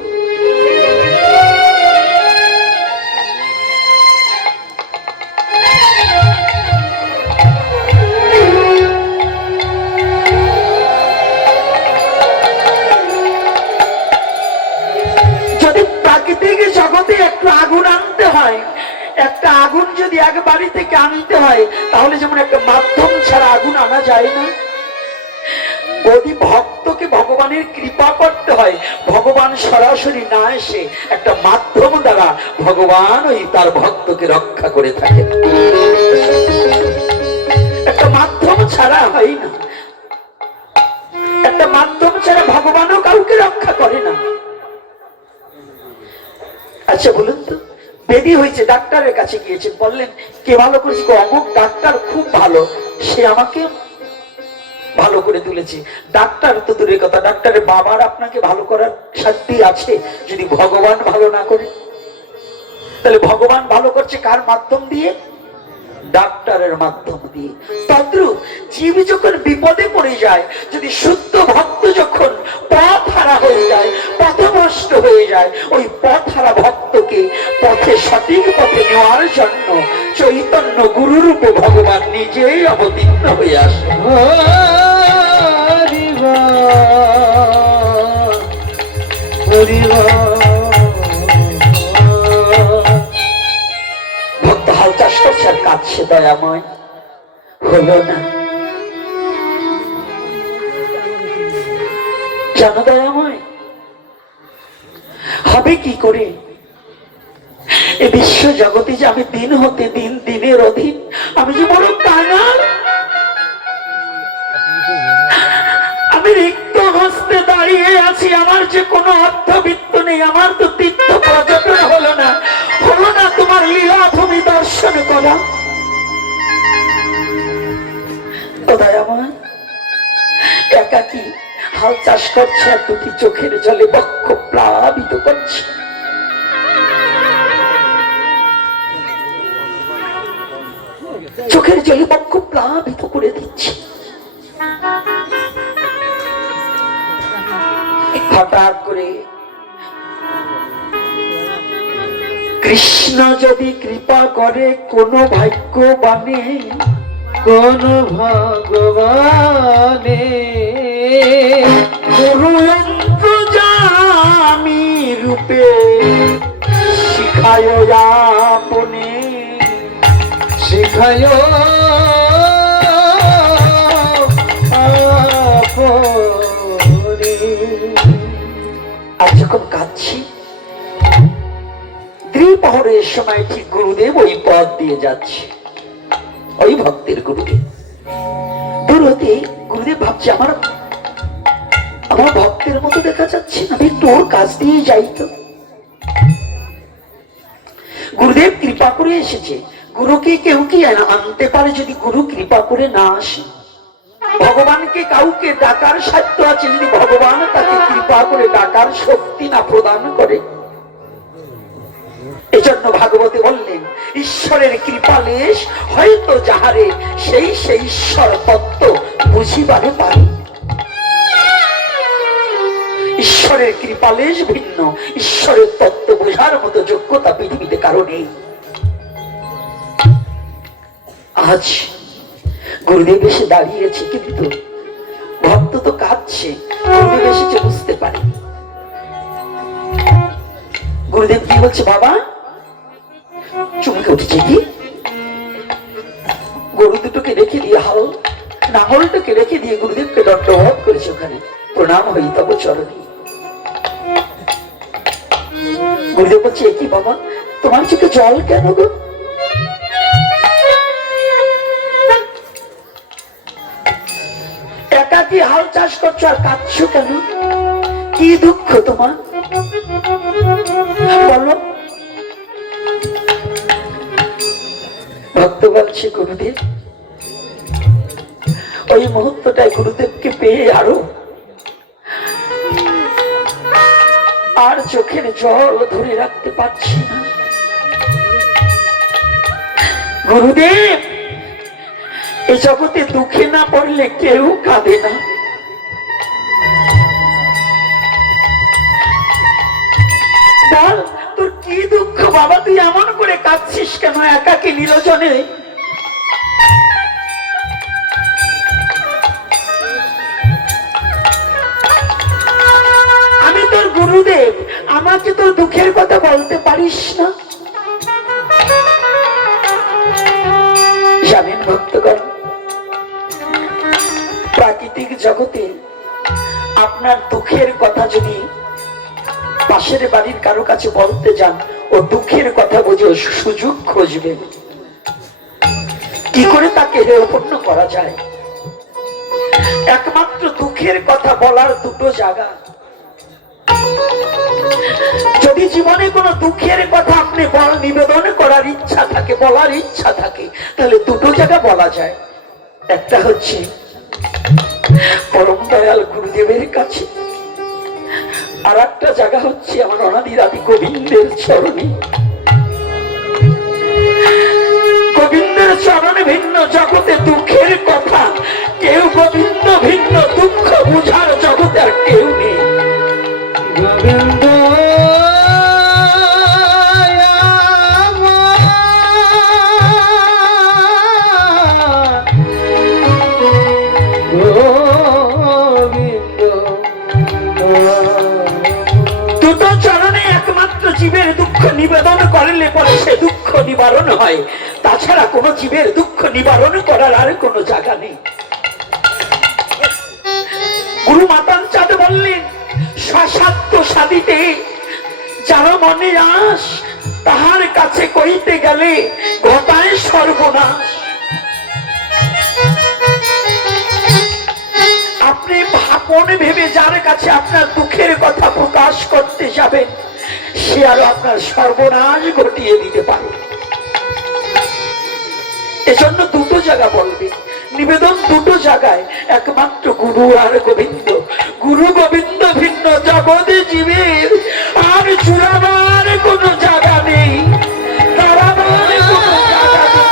জগতে একটু আগুন আনতে হয়, একটা আগুন যদি এক বাড়ি থেকে আনতে হয়, তাহলে যেমন একটা মাধ্যম ছাড়া আগুন আনা যায় না। যদি ভক্তকে ভগবানের কৃপা করতে হয়, ভগবান সরাসরি না এসে একটা মাধ্যম দ্বারা ভগবান ওই তার ভক্তকে রক্ষা করে থাকে। একটা মাধ্যম ছাড়া হয় না, একটা মাধ্যম ছাড়া ভগবানও কাউকে রক্ষা করে না। আচ্ছা বলুন তো, বেদি হয়েছে, ডাক্তারের কাছে গিয়েছেন, বললেন কে ভালো করেছে? অমুক ডাক্তার খুব ভালো, সে আমাকে ভালো করে তুলেছে। ডাক্তার তো দূরের কথা, ডাক্তারের বাবার আপনাকে ভালো করার শক্তি আছে যদি ভগবান ভালো না করে। তাহলে ভগবান ভালো করছে কার মাধ্যম দিয়ে? ডাক্তারের মাধ্যম দিয়ে। তদ্রূপ জীব যখন বিপদে পড়ে যায়, যদি শুদ্ধ ভক্ত যখন পথ হারা হয়ে যায়, পথভ্রষ্ট হয়ে যায়, ওই পথ হারা ভক্তকে পথে সঠিক পথে নেওয়ার জন্য চৈতন্য গুরুরূপে ভগবান নিজেই অবতীর্ণ হয়ে আসে। ভক্ত হাল চাষ করছে আর কাঁদছে, দয়াময় হলো না। জানো দয়াময় হবে কি করে? এই বিশ্ব জগতে যে আমি দিন হতে দিন দিনের অধীন, আমি যে বড় কাঙাল, আমি রিক্ত হস্তে দাঁড়িয়ে আছি, আমার যে কোনো অর্থবিত্ত নেই, আমার তো তীর্থ পর্যটন হলো না, হলো না তোমার লীলাভূমি দর্শন করা। দয়াময় একাকি হাল চাষ করছে আর দুটি চোখের জলে বক্ষ প্লাবিত করছে। চোখের জলে বক্ষ প্লাবিত করে দিচ্ছে। হঠাৎ করে কৃষ্ণ যদি কৃপা করে কোন ভাগ্যবানে, কোন ভগবানে গুরু অন্তর্যামী রূপে শিখায় আপনে, শিখায় আর যখন কাঁদছি দ্বিপ্রহরের সময় ঠিক গুরুদেব ওই পথ দিয়ে যাচ্ছে, ওই ভক্তের গুরুদেব। দূর হতে গুরুদেব ভাবছে আমার ভক্তের মতো দেখা যাচ্ছে, আমি একটু ওর কাছ দিয়ে যাই তো। এসেছে। গুরুকে কেউ কি আনতে পারে যদি গুরু কৃপা করে না আসে? ভগবানকে কাউকে ডাকার সাধ্য আছে যদি ভগবান তাকে কৃপা করে ডাকার শক্তি না প্রদান করে? এজন্য ভাগবতে বললেন, ঈশ্বরের কৃপালেশ হয়তো যাহারে সেই ঈশ্বর তত্ত্ব বুঝিবারে পারে। ঈশ্বরের কৃপালেশ ভিন্ন, ঈশ্বরের তত্ত্ব বোঝার মতো যোগ্যতা পৃথিবীতে কারো নেই। আজ গুরুদেব এসে দাঁড়িয়েছে, কিন্তু ভক্ত তো কাঁদছে। গুরুদেব এসেছে বুঝতে পারে। গুরুদেব কি বলছে? বাবা চমকে উঠেছে কি? গরু দুটোকে রেখে দিয়ে নাঙলটাকে রেখে দিয়ে গুরুদেবকে দণ্ডবোধ করেছে। ওখানে প্রণাম হই তব চরণে। গুরুদেব বলছে, কি বাবা তোমার চোখে জল কেন গো? একাকি হাল চাষ করছো আর কাঁদছো কেন? কি দুঃখ তোমার বলো? ভক্ত বলছে, গুরুদেব ওই মুহূর্তটায় গুরুদেবকে পেয়ে আর চোখের জল ধরে রাখতে পারছি না। গুরুদেব এই জগতে দুঃখে না পড়লে কেউ কাঁদে না। বল তোর কি দুঃখ বাবা? তুই এমন করে কাঁদছিস কেন একাকী নিরজনে? আমি তোর গুরুদেব, আমাকে তোর দুঃখের কথা বলতে পারিস না? জানেন ভক্তগণ, প্রাকৃতিক জগতে আপনার দুঃখের কথা যদি পাশের বাড়ির কারো কাছে বলতে যান, ও দুঃখের কথা বুঝে সুযোগ খুঁজবে কি করে তাকে হেয়পূর্ণ করা যায়। একমাত্র দুঃখের কথা বলার দুটো জায়গা। যদি জীবনে কোনো দুঃখের কথা আপনি নিবেদন করার ইচ্ছা থাকে, বলার ইচ্ছা থাকে, তাহলে দুটো জায়গা বলা যায়। একটা হচ্ছে পরম দয়াল গুরুদেবের কাছে, আর একটা জায়গা হচ্ছে আমার অনাদির আদি গোবিন্দের চরণে। গোবিন্দের চরণে ভিন্ন জগতে দুঃখের কথা কেউ, গোবিন্দ ভিন্ন দুঃখ বুঝার জগতে আর কেউ নেই। গোবিন্দ দুটো চরণে একমাত্র জীবের দুঃখ নিবেদন করলে পরে সে দুঃখ নিবারণ হয়। তাছাড়া কোনো জীবের দুঃখ নিবারণ করার আর কোনো জায়গা নেই। গুরু মাতান চাঁদ বললেন, স্বসাধ্য সাধিতে যার মনে আস, তাহার কাছে কইতে গেলে ঘটায় সর্বনাশ। আপনি আপন ভেবে যার কাছে আপনার দুঃখের কথা প্রকাশ করতে যাবেন, সে আরো আপনার সর্বনাশ ঘটিয়ে দিতে পারে। এজন্য দুটো জায়গা বলবে, নিবেদন দুটো জায়গায়, একমাত্র গুরু আর গোবিন্দ। গুরু গোবিন্দ ভিন্ন জগতে জীবের আর চূড়াবার কোনো জায়গা নেই, দাঁড়াবার কোনো জায়গা নেই।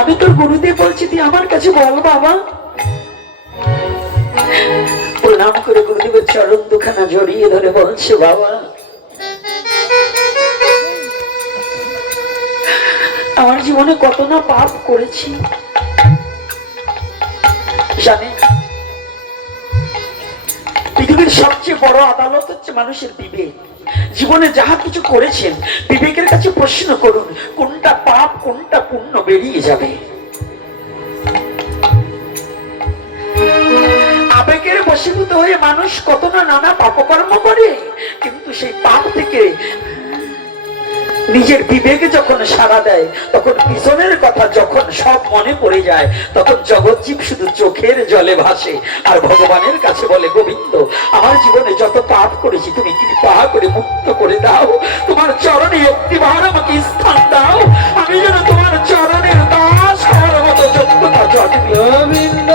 আমি তোর গুরুদেব বলছি, তুই আমার কাছে বল বাবা। প্রণাম করে গুরুদেবের চরণ দুখানা জড়িয়ে ধরে বলছে, বাবা আমার জীবনে কত না পাপ করেছি জানেন। পৃথিবীর সবচেয়ে বড় আদালত হচ্ছে মানুষের বিবেক। জীবনে যাহা কিছু করেছেন বিবেকের কাছে প্রশ্ন করুন, কোনটা পাপ কোনটা পুণ্য বেরিয়ে যাবে। আবেগের বশীভূত হয়ে মানুষ কত না নানা পাপকর্ম করে, কিন্তু সেই পাপ থেকে নিজের বিবেকে যখন সাড়া দেয়, তখন পিছনের কথা যখন সব মনে পড়ে যায়, তখন জগৎজীব শুধু চোখের জলে ভাসে আর ভগবানের কাছে বলে, গোবিন্দ, আমার জীবনে যত পাপ করেছি তুমি কৃপা করে মুক্ত করে দাও, তোমার চরণে একটিবার আমাকে স্থান দাও, আমি যেন তোমার চরণের দাস হওয়ার মতো যোগ্যতা জন্মে। গোবিন্দ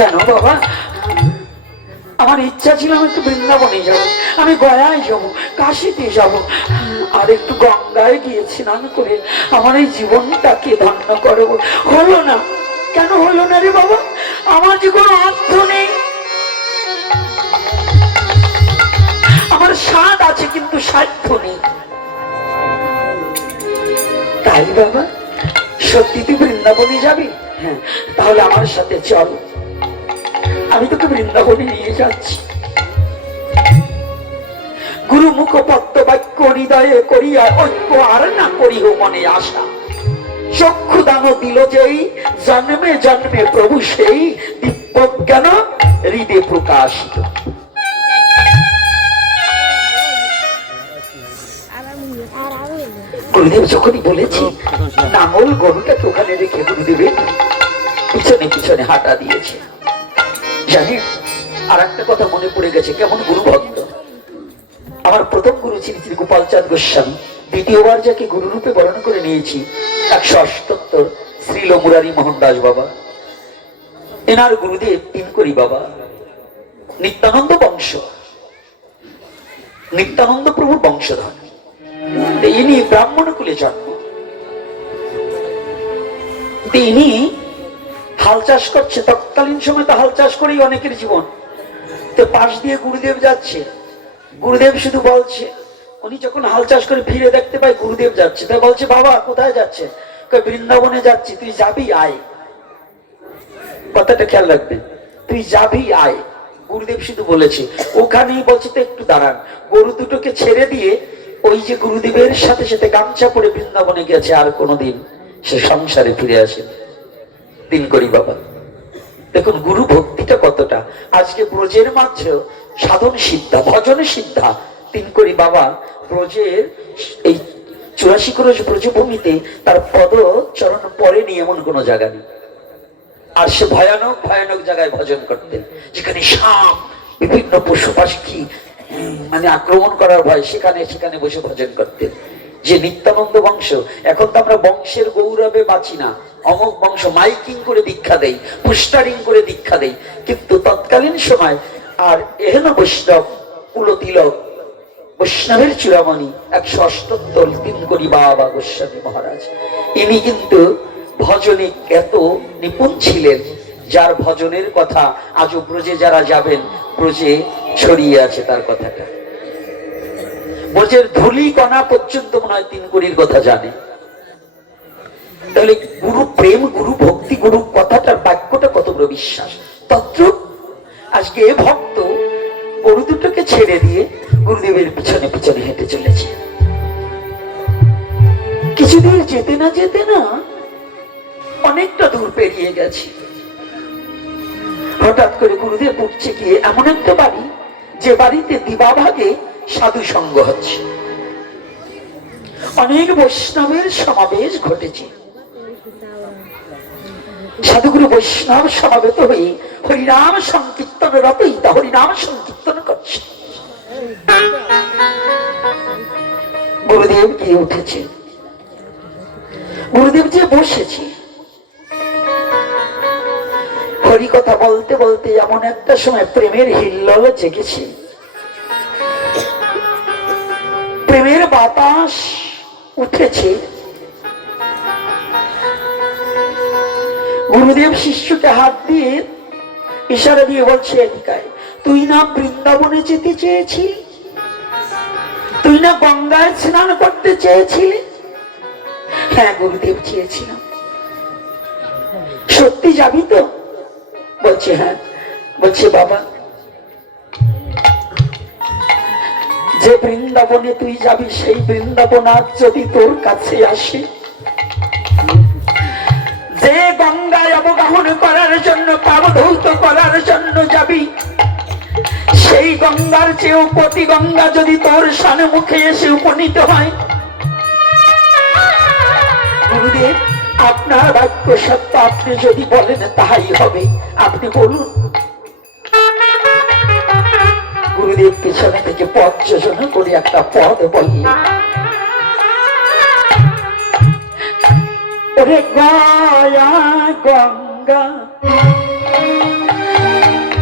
জানো বাবা, আমার ইচ্ছা ছিল আমি একটু বৃন্দাবনে যাব, আমি গয়ায় যাব, কাশিতে যাব, আর একটু গঙ্গায় গিয়ে স্নান করে আমার এই জীবনটাকে ধন্য করব। হলো না। কেন হলো না রে বাবা? আমার যে কোনো অর্থ নেই, আমার স্বাদ আছে কিন্তু সাধ্য নেই। তাই বাবা, সত্যি তুই বৃন্দাবনে যাবি? হ্যাঁ, তাহলে আমার সাথে চল, আমি তোকে বৃন্দাবনে নিয়ে যাচ্ছি। গুরু মুখপত্র বাক্য হৃদয়ে করিয়া ঐক্য আর না করিহ মনে আশা, চক্ষু দান দিল যেই, জন্মে জন্মে প্রভু সেই, দিব্য জ্ঞান হৃদয়ে প্রকাশিত। গুরুদেব যখনই বলেছি নাঙল গরুটাকে ওখানে রেখে গুরুদেবের পিছনে পিছনে হাঁটা দিয়েছে। জানেন, আর একটা কথা মনে পড়ে গেছে, কেমন গুরু ভক্ত। আমার প্রথম গুরু শ্রী শ্রী গোপালচাঁদ গোস্বামী, দ্বিতীয়বার যাকে গুরু রূপে বরণ করে নিয়েছি 178 শ্রীল মুরারি মোহন দাস বাবা, এনার গুরুদেব তিনকড়ি বাবা, নিত্যানন্দ বংশ, নিত্যানন্দ প্রভুর বংশধর। ইনি ব্রাহ্মণ কুলে জন্ম। তিনি হাল চাষ করছে, তৎকালীন সময় তো হাল চাষ করেই অনেকের জীবন। তো পাশ দিয়ে গুরুদেব যাচ্ছে, গুরুদেব শুধু বলছে, উনি যখন হাল চাষ করে ফিরে দেখতে পায় গুরুদেব যাচ্ছে, তাই বলছে, বাবা কোথায় যাচ্ছে? বৃন্দাবনে যাচ্ছি। তুই যাবি, আয়। কথাটা খেয়াল রাখবেন, তুই যাবি, আয়। গুরুদেব শুধু বলেছে, ওখানেই বলছে তো একটু দাঁড়ান। গরু দুটোকে ছেড়ে দিয়ে ওই যে গুরুদেবের সাথে সাথে গামছা পরে বৃন্দাবনে গেছে, আর কোনোদিন সে সংসারে ফিরে আসে তিনকড়ি বাবা। দেখুন গুরু ভক্তিটা কতটা। আজকে ব্রজের মাঝে সাধন সিদ্ধা, ভজন সিদ্ধা তিনকড়ি বাবা ব্রজের এই 84 ক্রোশ ব্রজভূমিতে তার পদ চরণ পড়েনি এমন কোন জায়গা নেই। আর সে ভয়ানক ভয়ানক জায়গায় ভজন করতেন, যেখানে সাপ বিভিন্ন পশু পাখি মানে আক্রমণ করার ভয়, সেখানে সেখানে বসে ভজন করতেন। যে নিত্যানন্দ বংশ, এখন তো আমরা বংশের গৌরবে বাঁচি না, অমুক বংশ মাইকিং করে দীক্ষা দেই, পোস্টারিং করে দীক্ষা দেই, কিন্তু তৎকালীন সময় আর এহেন বৈষ্ণব কুলতিলক বৈষ্ণবের চূড়ামণি 178 তিনকড়ি বাবা গোস্বামী মহারাজ, ইনি কিন্তু ভজনে এত নিপুণ ছিলেন, যার ভজনের কথা আজও ব্রজে যারা যাবেন ব্রজে ছড়িয়ে আছে তার কথাটা। ব্রজের ধুলি কণা পর্যন্ত মনে হয় তিনকড়ির কথা জানে। তাহলে গুরু প্রেম, গুরু ভক্তি, গুরু কথাটার বাক্যটা কত বড় বিশ্বাস। তদ্রূপ আজকে এ ভক্ত গরু দুটোকে ছেড়ে দিয়ে গুরুদেবের পিছনে পিছনে হেঁটে চলেছে। কিছুদিন যেতে না যেতে না অনেকটা দূর পেরিয়ে গেছে। হঠাৎ করে গুরুদেব উঠছে গিয়ে এমন একটা বাড়ি, যে বাড়িতে দিবাভাগে সাধু সঙ্গ হচ্ছে, অনেক বৈষ্ণবের সমাবেশ ঘটেছে। সাধুগুরু বৈষ্ণব সমাবেত হয়ে হরিনাম সংকীর্তন রতেই তা হরিনাম সংকীর্তন করছে। গুরুদেব গিয়ে উঠেছে, গুরুদেব যে বসেছে, হরি কথা বলতে বলতে এমন একটা সময় প্রেমের হিল্লোল জেগেছে, প্রেমের বাতাস উঠেছে। গুরুদেব শিষ্যকে হাত দিয়ে ইশারা দিয়ে বলছে, এদিকায়, তুই না বৃন্দাবনে যেতে চেয়েছিলি, তুই না গঙ্গায় স্নান করতে চেয়েছিলি? হ্যাঁ গুরুদেব, চেয়েছিলাম। সত্যি যাবি তো? বলছে হ্যাঁ। বলছে বাবা, যে বৃন্দাবনে তুই যাবি সেই বৃন্দাবন আজ যদি তোর কাছে আসে, যে গঙ্গায় অবগাহন করার জন্য পাপ ধৌত করার জন্য যাবি, সেই গঙ্গার চেয়েও প্রতি গঙ্গা যদি তোর সামনে মুখে এসে উপনীত হয়, গুরুদেব আপনার বাক্য সত্য, আপনি যদি বলেন তাহাই হবে, আপনি বলুন। গুরুদেব পিছনে থেকে পথ যোজনা করে একটা পদ বললেন, ওরে গয়া গঙ্গা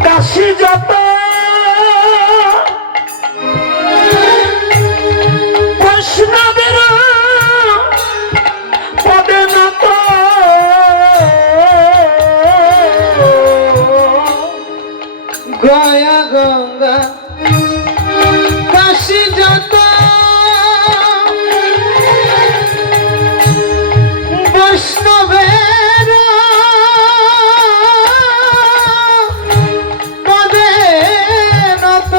কাশী যত বৈষ্ণবের পদে নত, গয়া গঙ্গা কাশী যত বৈষ্ণবের পদে নত,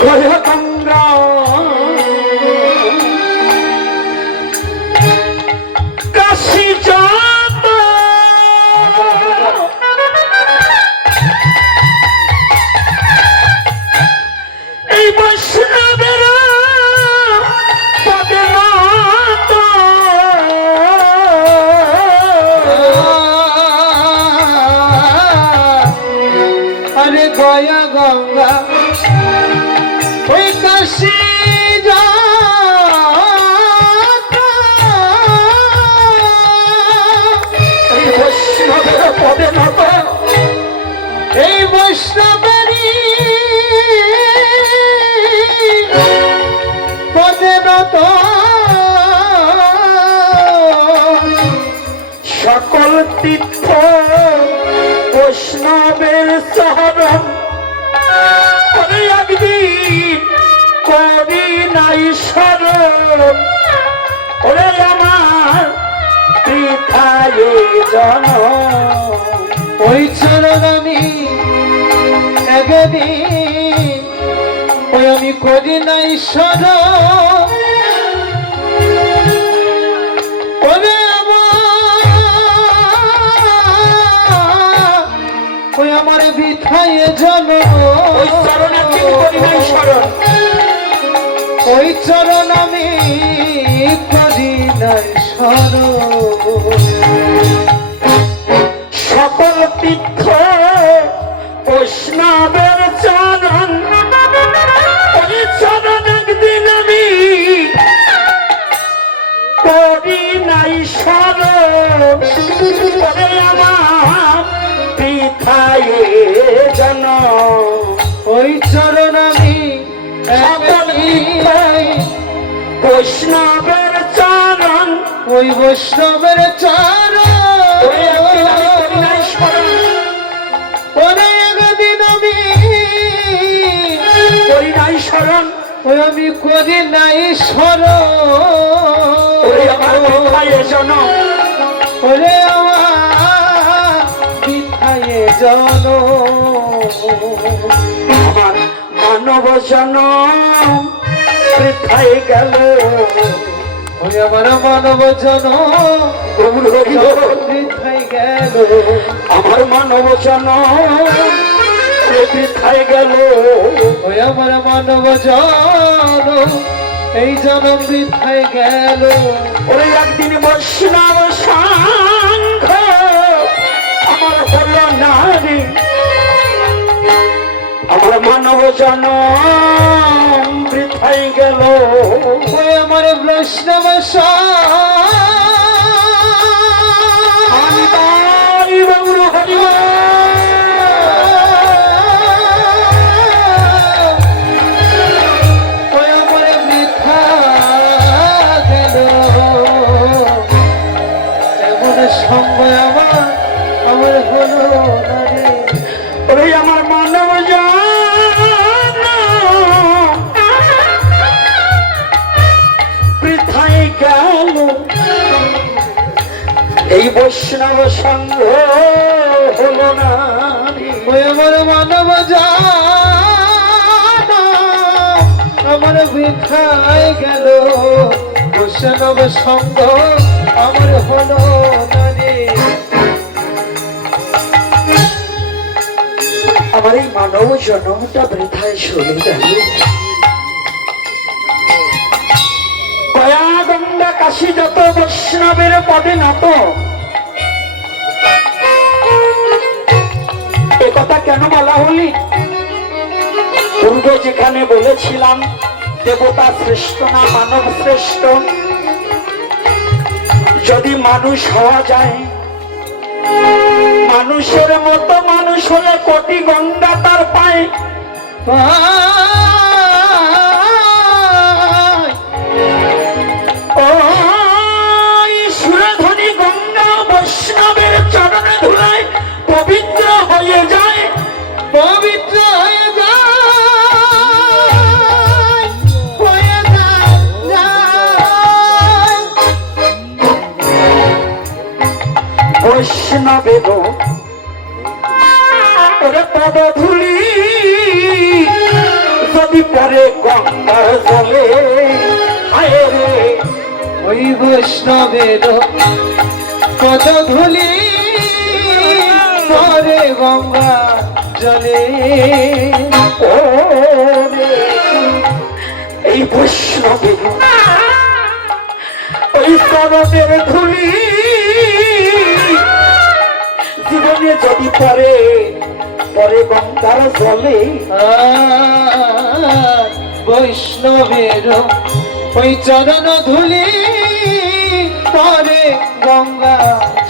গয়া গঙ্গা কাশী যত এই বৈষ্ণবের পদে নত, আরে গয়া গঙ্গা ওই কাশী যত, এই বৈষ্ণবের পদে নত, এই বৈষ্ণবেরই পদে নত, সকল তীর্থ বৈষ্ণবের শরণ, ওরে একদিন করি নাই স্মরণ, ওরে আমার পৃথায় জন, ওই চরণ আমি একদিন ওই আমি করি নাই স্মরণ, ওরে ওই আমার বৃথায় জন, ওই চরণ একদিন করি নাই স্মরণ, ওই চরণ আমি করি নাই স্মরণ, সকল তীর্থ বৈষ্ণবের চরণ, ওই চরণ একদিন আমি করি নাই স্মরণ, ওরে আমার পৃথায় জন, ওই চরণ আমি সকল তীর্থ বৈষ্ণবের চরণ, ওই বৈষ্ণবের চরণ, ওরে একদিন আমি করি নাই স্মরণ, ওরে একদিন আমি করি নাই স্মরণ, ওই আমি করি নাই স্মরণ, ওরে আমার পৃথায় জন, ওরে আমার বৃথায় জন, আমার মানব জন বৃথায় গেল, ওই আমার মানব জন গৌর হরি বল। বৃথায় গেল, আমার মানব জন বৃথায় গেল, ওই আমার মানব জন এই জনম বৃথায় গেল, ওরে একদিন বৈষ্ণব সাংঘ আমার হলো না রে, আমার মানব জন বৃথায় গেল, ওই আমার বৈষ্ণব আমি তাই গৌর হরি বল। ওই আমার বৃথা গেল, এমন সময় আমার হলো না রে, ওরে আমার মানব জন বৃথায় গেল, এই বৈষ্ণব সঙ্গ হলো না রে, ওই আমার মানব জান আমার বৃথায় গেল বৈষ্ণব সঙ্গ আমার হলো না রে। আমার এই মানব জন্মটা বৃথায় চলে গেল। গয়া গঙ্গা কাশী যত বৈষ্ণবের পদে নত, একথা কেন বলা হলি? পূর্বে যেখানে বলেছিলাম দেবতা শ্রেষ্ঠ না মানব শ্রেষ্ঠ, যদি মানুষ হওয়া যায়, মানুষের মতো মানুষ হলে কোটি গঙ্গা তার পায়। ওই সুরধ্বনি গঙ্গা বৈষ্ণবের চরণে ধুলায় পবিত্র হয়ে যায়, পবিত্র হয়ে যায়, হয়ে যায়। বৈষ্ণবের পদধূলি যদি পরে গঙ্গার জলে, হায় রে ওই বৈষ্ণবের পদধূলি পরে গঙ্গা জলে। ও রে, এই বৈষ্ণবের ওই চরণের ধূলি জীবনে যদি পরে পরে গঙ্গার জলে, বৈষ্ণবের ওই চরণ ধুলি পরে গঙ্গা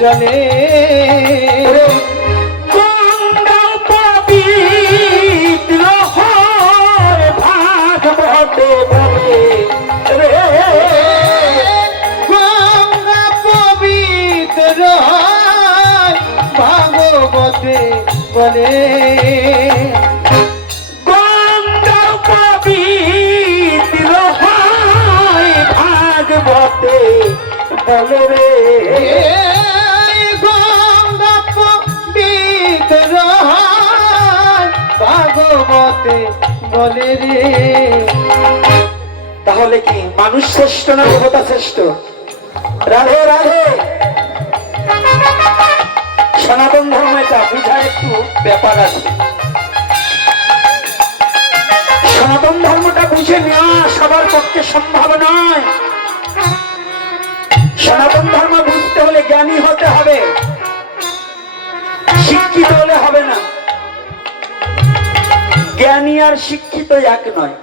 জলে। গঙ্গা পবিত্র হয় ভাগবতে বলে রে, গঙ্গা পবিত্র হয় ভাগবতে বলে। গঙ্গা পবিত্র হয় ভাগবতে বলে রে, গঙ্গা পবিত্র হয় ভাগবতে বলে রে। তাহলে কি মানুষ শ্রেষ্ঠ না দেবতা শ্রেষ্ঠ? রাধে রাধে। সনাতন ধর্ম এটা বুঝার একটু ব্যাপার আছে। সনাতন ধর্মটা বুঝে নেওয়া সবার পক্ষে সম্ভব নয়। সনাতন ধর্ম বুঝতে হলে জ্ঞানী হতে হবে, শিক্ষিত হলে হবে না। জ্ঞানী আর শিক্ষিত এক নয়।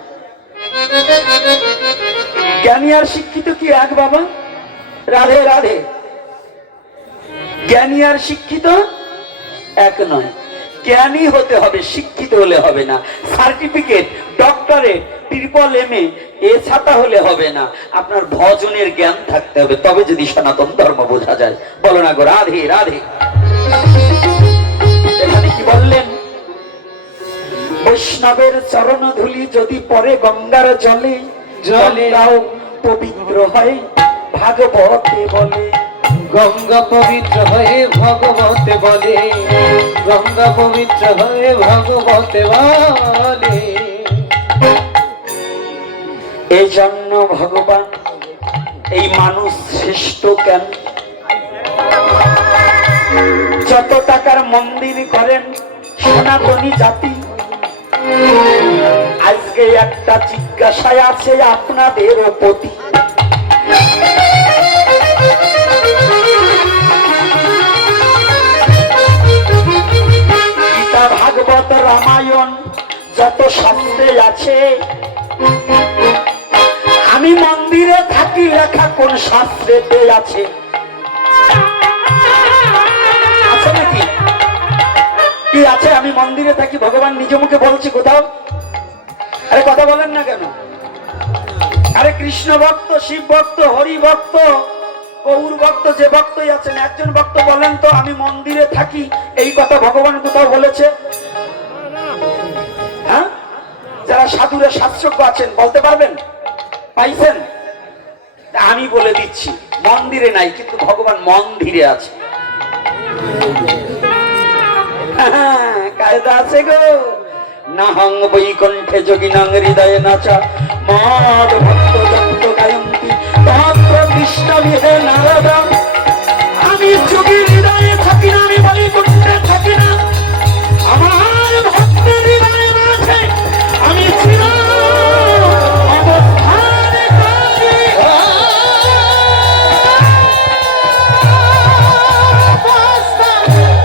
জ্ঞানী আর শিক্ষিত কি এক বাবা? রাধে রাধে। জ্ঞানী আর শিক্ষিত এক নয়। জ্ঞানী হতে হবে, শিক্ষিত হলে হবে না। সার্টিফিকেট, ডক্টরেট, ট্রিপল MA এ ছাতা হলে হবে না। আপনার ভজনের জ্ঞান থাকতে হবে, তবে যদি সনাতন ধর্ম বোঝা যায়। বলো না গো রাধে রাধে। এখানে কি বললেন? বৈষ্ণবের চরণ ধুলি যদি পরে গঙ্গার জলে, জলেও পবিত্র হয় ভাগবতে বলে। গঙ্গা পবিত্র হয়ে ভগবতে বলে, গঙ্গা পবিত্র হয়ে ভগবতে বলে। এই জন্য ভগবান এই মানুষ শ্রেষ্ঠ কেন? যত টাকার মন্দির করেন সনাতনী জাতি, আজকে একটা জিজ্ঞাসায় আছে আপনাদের প্রতি। গীতা, ভাগবত, রামায়ণ যত শাস্ত্রে আছে, আমি মন্দিরে থাকি লেখা কোন শাস্ত্রেতে আছে? আছে নাকি? কি আছে? আমি মন্দিরে থাকি, ভগবান নিজ মুখে বলছি কোথাও? আরে কথা বলেন না কেন? আরে কৃষ্ণ ভক্ত, শিব ভক্ত, হরি ভক্ত, গৌর ভক্ত, যে ভক্তই আছেন, একজন ভক্ত বলেন তো আমি মন্দিরে থাকি, এই কথা ভগবান কোথাও বলেছে? হ্যাঁ? যারা সাধুরা শাস্ত্রজ্ঞ আছেন বলতে পারবেন পাইছেন? আমি বলে দিচ্ছি, মন্দিরে নাই, কিন্তু ভগবান মন্দিরে আছে। কায়দা আছে গো। নাহং বৈকুণ্ঠে যোগিনাং হৃদয়ে নাচা মদ ভক্ত যন্ত্র গায়ন্তি তত্র কৃষ্ণ বিহে নারদা। আমি যোগীর হৃদয়ে থাকি না, আমি বৈকুণ্ঠে থাকি না, আমার ভক্তের হৃদয়ে আছে আমি চির অবস্থান করি।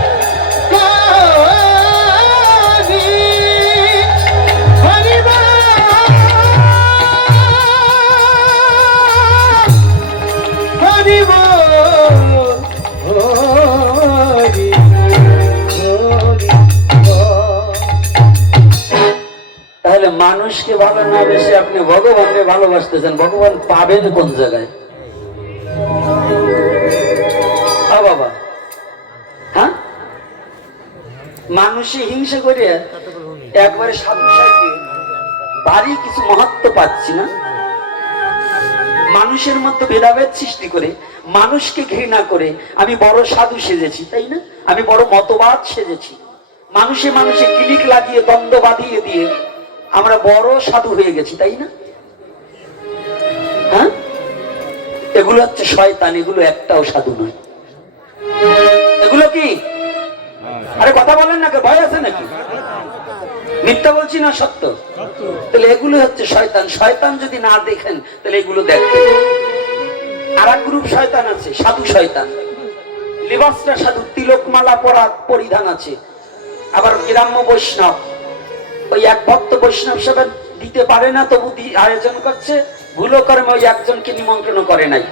তাহলে মানুষকে ভালো না বেশি আপনি ভগবানকে ভালোবাসতেছেন, ভগবান পাবেন কোন জায়গায়? বাবা, হ্যাঁ, মানুষে হিংসা করে একবারে সাধু সাইকে বাড়ি কিছু মহত্ব পাচ্ছি না। মানুষের মধ্যে ভেদাভেদ সৃষ্টি করে, মানুষকে ঘৃণা করে আমি বড় সাধু সেজেছি, তাই না? আমি বড় মতবাদ সেজেছি। মানুষে মানুষে ক্লিক লাগিয়ে দ্বন্দ্ব বাঁধিয়ে দিয়ে আমরা বড় সাধু হয়ে গেছি, তাই না? হ্যাঁ, এগুলো হচ্ছে শয়তান, এগুলো একটাও সাধু নয়। এগুলো কি? আরে কথা বলেন না, ভয় আছে নাকি? মিথ্যা বলছি না সত্য? তাহলে এগুলো হচ্ছে শয়তান। শয়তান যদি না দেখেন তাহলে এগুলো দেখবেন। আর এক গ্রুপ শয়তান আছে, সাধু শয়তান। লিবাসটা সাধু, তিলকমালা পরা পরিধান আছে। আবার গ্রাম্য বৈষ্ণব, ওই এক ভক্ত বৈষ্ণব সেবা দিতে পারে না, তবু আয়োজন করছে। ভুলও করে ওই একজনকে নিমন্ত্রণ করে নাই।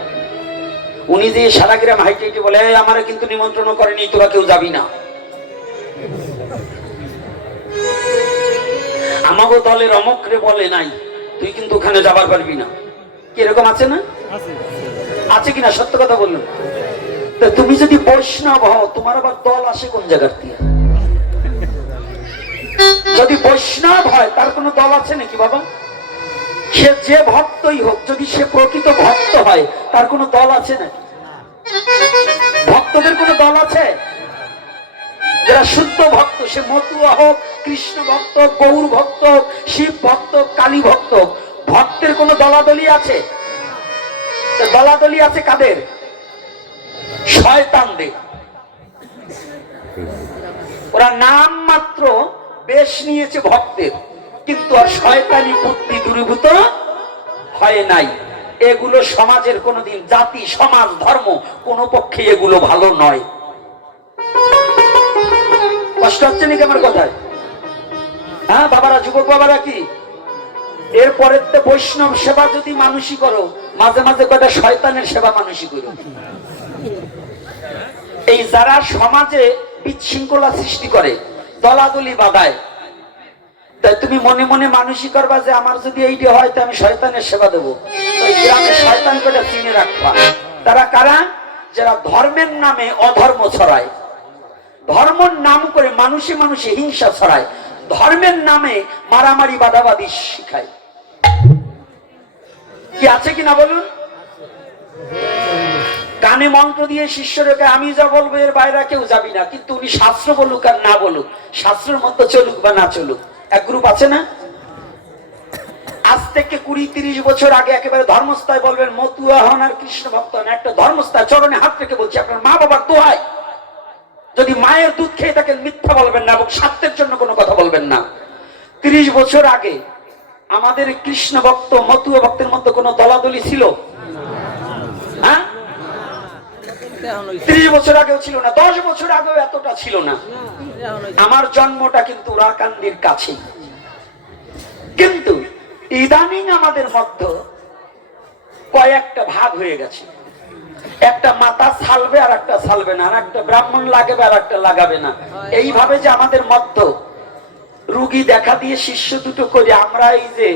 উনি যে সারা গ্রাম হাইটে হাইটে বলে আমারে কিন্তু নিমন্ত্রণ করেনি, তোরা কেউ যাবি না। আমাগো দলের অমকরে বলে নাই, তুই কিন্তু ওখানে যাবার পারবি না। কিরকম আছে না? আছে কিনা? সত্য কথা বললাম। তুমি যদি বৈষ্ণব হও, তোমার আবার দল আসে কোন জায়গার দিয়ে? যদি বৈষ্ণব হয় তার কোনো দল আছে নাকি বাবা? সে যে ভক্তই হোক, যদি সে প্রকৃত ভক্ত হয় তার কোনো দল আছে নাকি? ভক্তদের কোনো দল আছে? যারা শুদ্ধ ভক্ত, সে মতুয়া হোক, কৃষ্ণ ভক্ত, গৌর ভক্ত, শিব ভক্ত, কালী ভক্ত, ভক্তের কোনো দলাদলি আছে? দলাদলি আছে কাদের? শয়তানদের। ওরা নাম মাত্র বেশ নিয়েছে ভক্তের, কিন্তু আর শয়তানি বুদ্ধি দূরীভূত হয় নাই। এগুলো সমাজের কোনোদিন, জাতি, সমাজ, ধর্ম কোনো পক্ষে এগুলো ভালো নয়। কষ্ট হচ্ছে নাকি আমার কথায়? হ্যাঁ বাবারা, যুবক বাবারা, কি এরপরে বৈষ্ণব সেবা যদি মানুষই করো, মাঝে মাঝে কয়টা শয়তানের সেবা মানুষই করো। এই যারা সমাজে বিশৃঙ্খলা সৃষ্টি করে, দলাদলি বাঁধায়, তাই তুমি মনে মনে মানুষই করবা যে আমার যদি এইটা হয় তো আমি শয়তানের সেবা দেবো। ওই গ্রামে শয়তান কটা চিনে রাখবা। তারা কারা? যারা ধর্মের নামে অধর্ম ছড়ায়, ধর্মের নাম করে মানুষে মানুষে হিংসা ছড়ায়, ধর্মের নামে মারামারি বাদাবাদি শিখায়। কি আছে কিনা বলুন? কানে মন্ত্র দিয়ে শিষ্যকে আমি যা বলবো এর বাইরে কেউ যাবি না, কিন্তু উনি শাস্ত্র বলুক আর না বলুক, শাস্ত্রের মতো চলুক বা না চলুক। এক গ্রুপ আছে না? আজ থেকে 20-30 বছর আগে একেবারে ধর্মস্থায় বলবেন মতুয়া হন আর কৃষ্ণ ভক্ত হন, একটা ধর্মস্থায় চরণে হাত রেখে বলছি আপনার মা বাবার দোহাই, যদি মায়ের দুধ খেয়ে থাকেন মিথ্যা বলবেন না এবং স্বার্থের জন্য কোনো কথা বলবেন না। 30 বছর আগে আমাদের কৃষ্ণ ভক্ত মতুয়া ভক্তের মধ্যে কোনো দলাদলি ছিল? হ্যাঁ, 30 বছর আগেও ছিল না, 10 বছর আগেও এতটা ছিল না। আমার জন্মটা কিন্তু রাকান্দির কাছে, কিন্তু ইদানিং আমাদের মধ্যে কয়েকটা ভাগ হয়ে গেছে। একটা মাথা ছালবে আর একটা ছালবে না, আর একটা ব্রাহ্মণ লাগাবে আর একটা লাগাবে না। এইভাবে যে আমাদের মধ্যে রুগী দেখা দিয়ে শিষ্য দুটো করে আমরা এই যে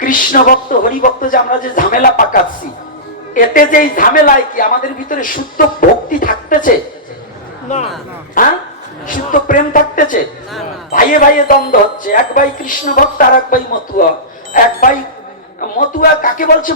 কৃষ্ণ ভক্ত হরিভক্ত যে আমরা যে ঝামেলা পাকাচ্ছি, এতে যে এই ঝামেলায় কি আমাদের ভিতরে শুদ্ধ ভক্তি থাকতেছে? হ্যাঁ, শুদ্ধ প্রেম থাকতেছে? ভাইয়ে ভাইয়ে দ্বন্দ্ব হচ্ছে, এক ভাই কৃষ্ণ ভক্ত আর এক ভাই মতুয়া। এক ভাই মতুয়া কাকে বলছে?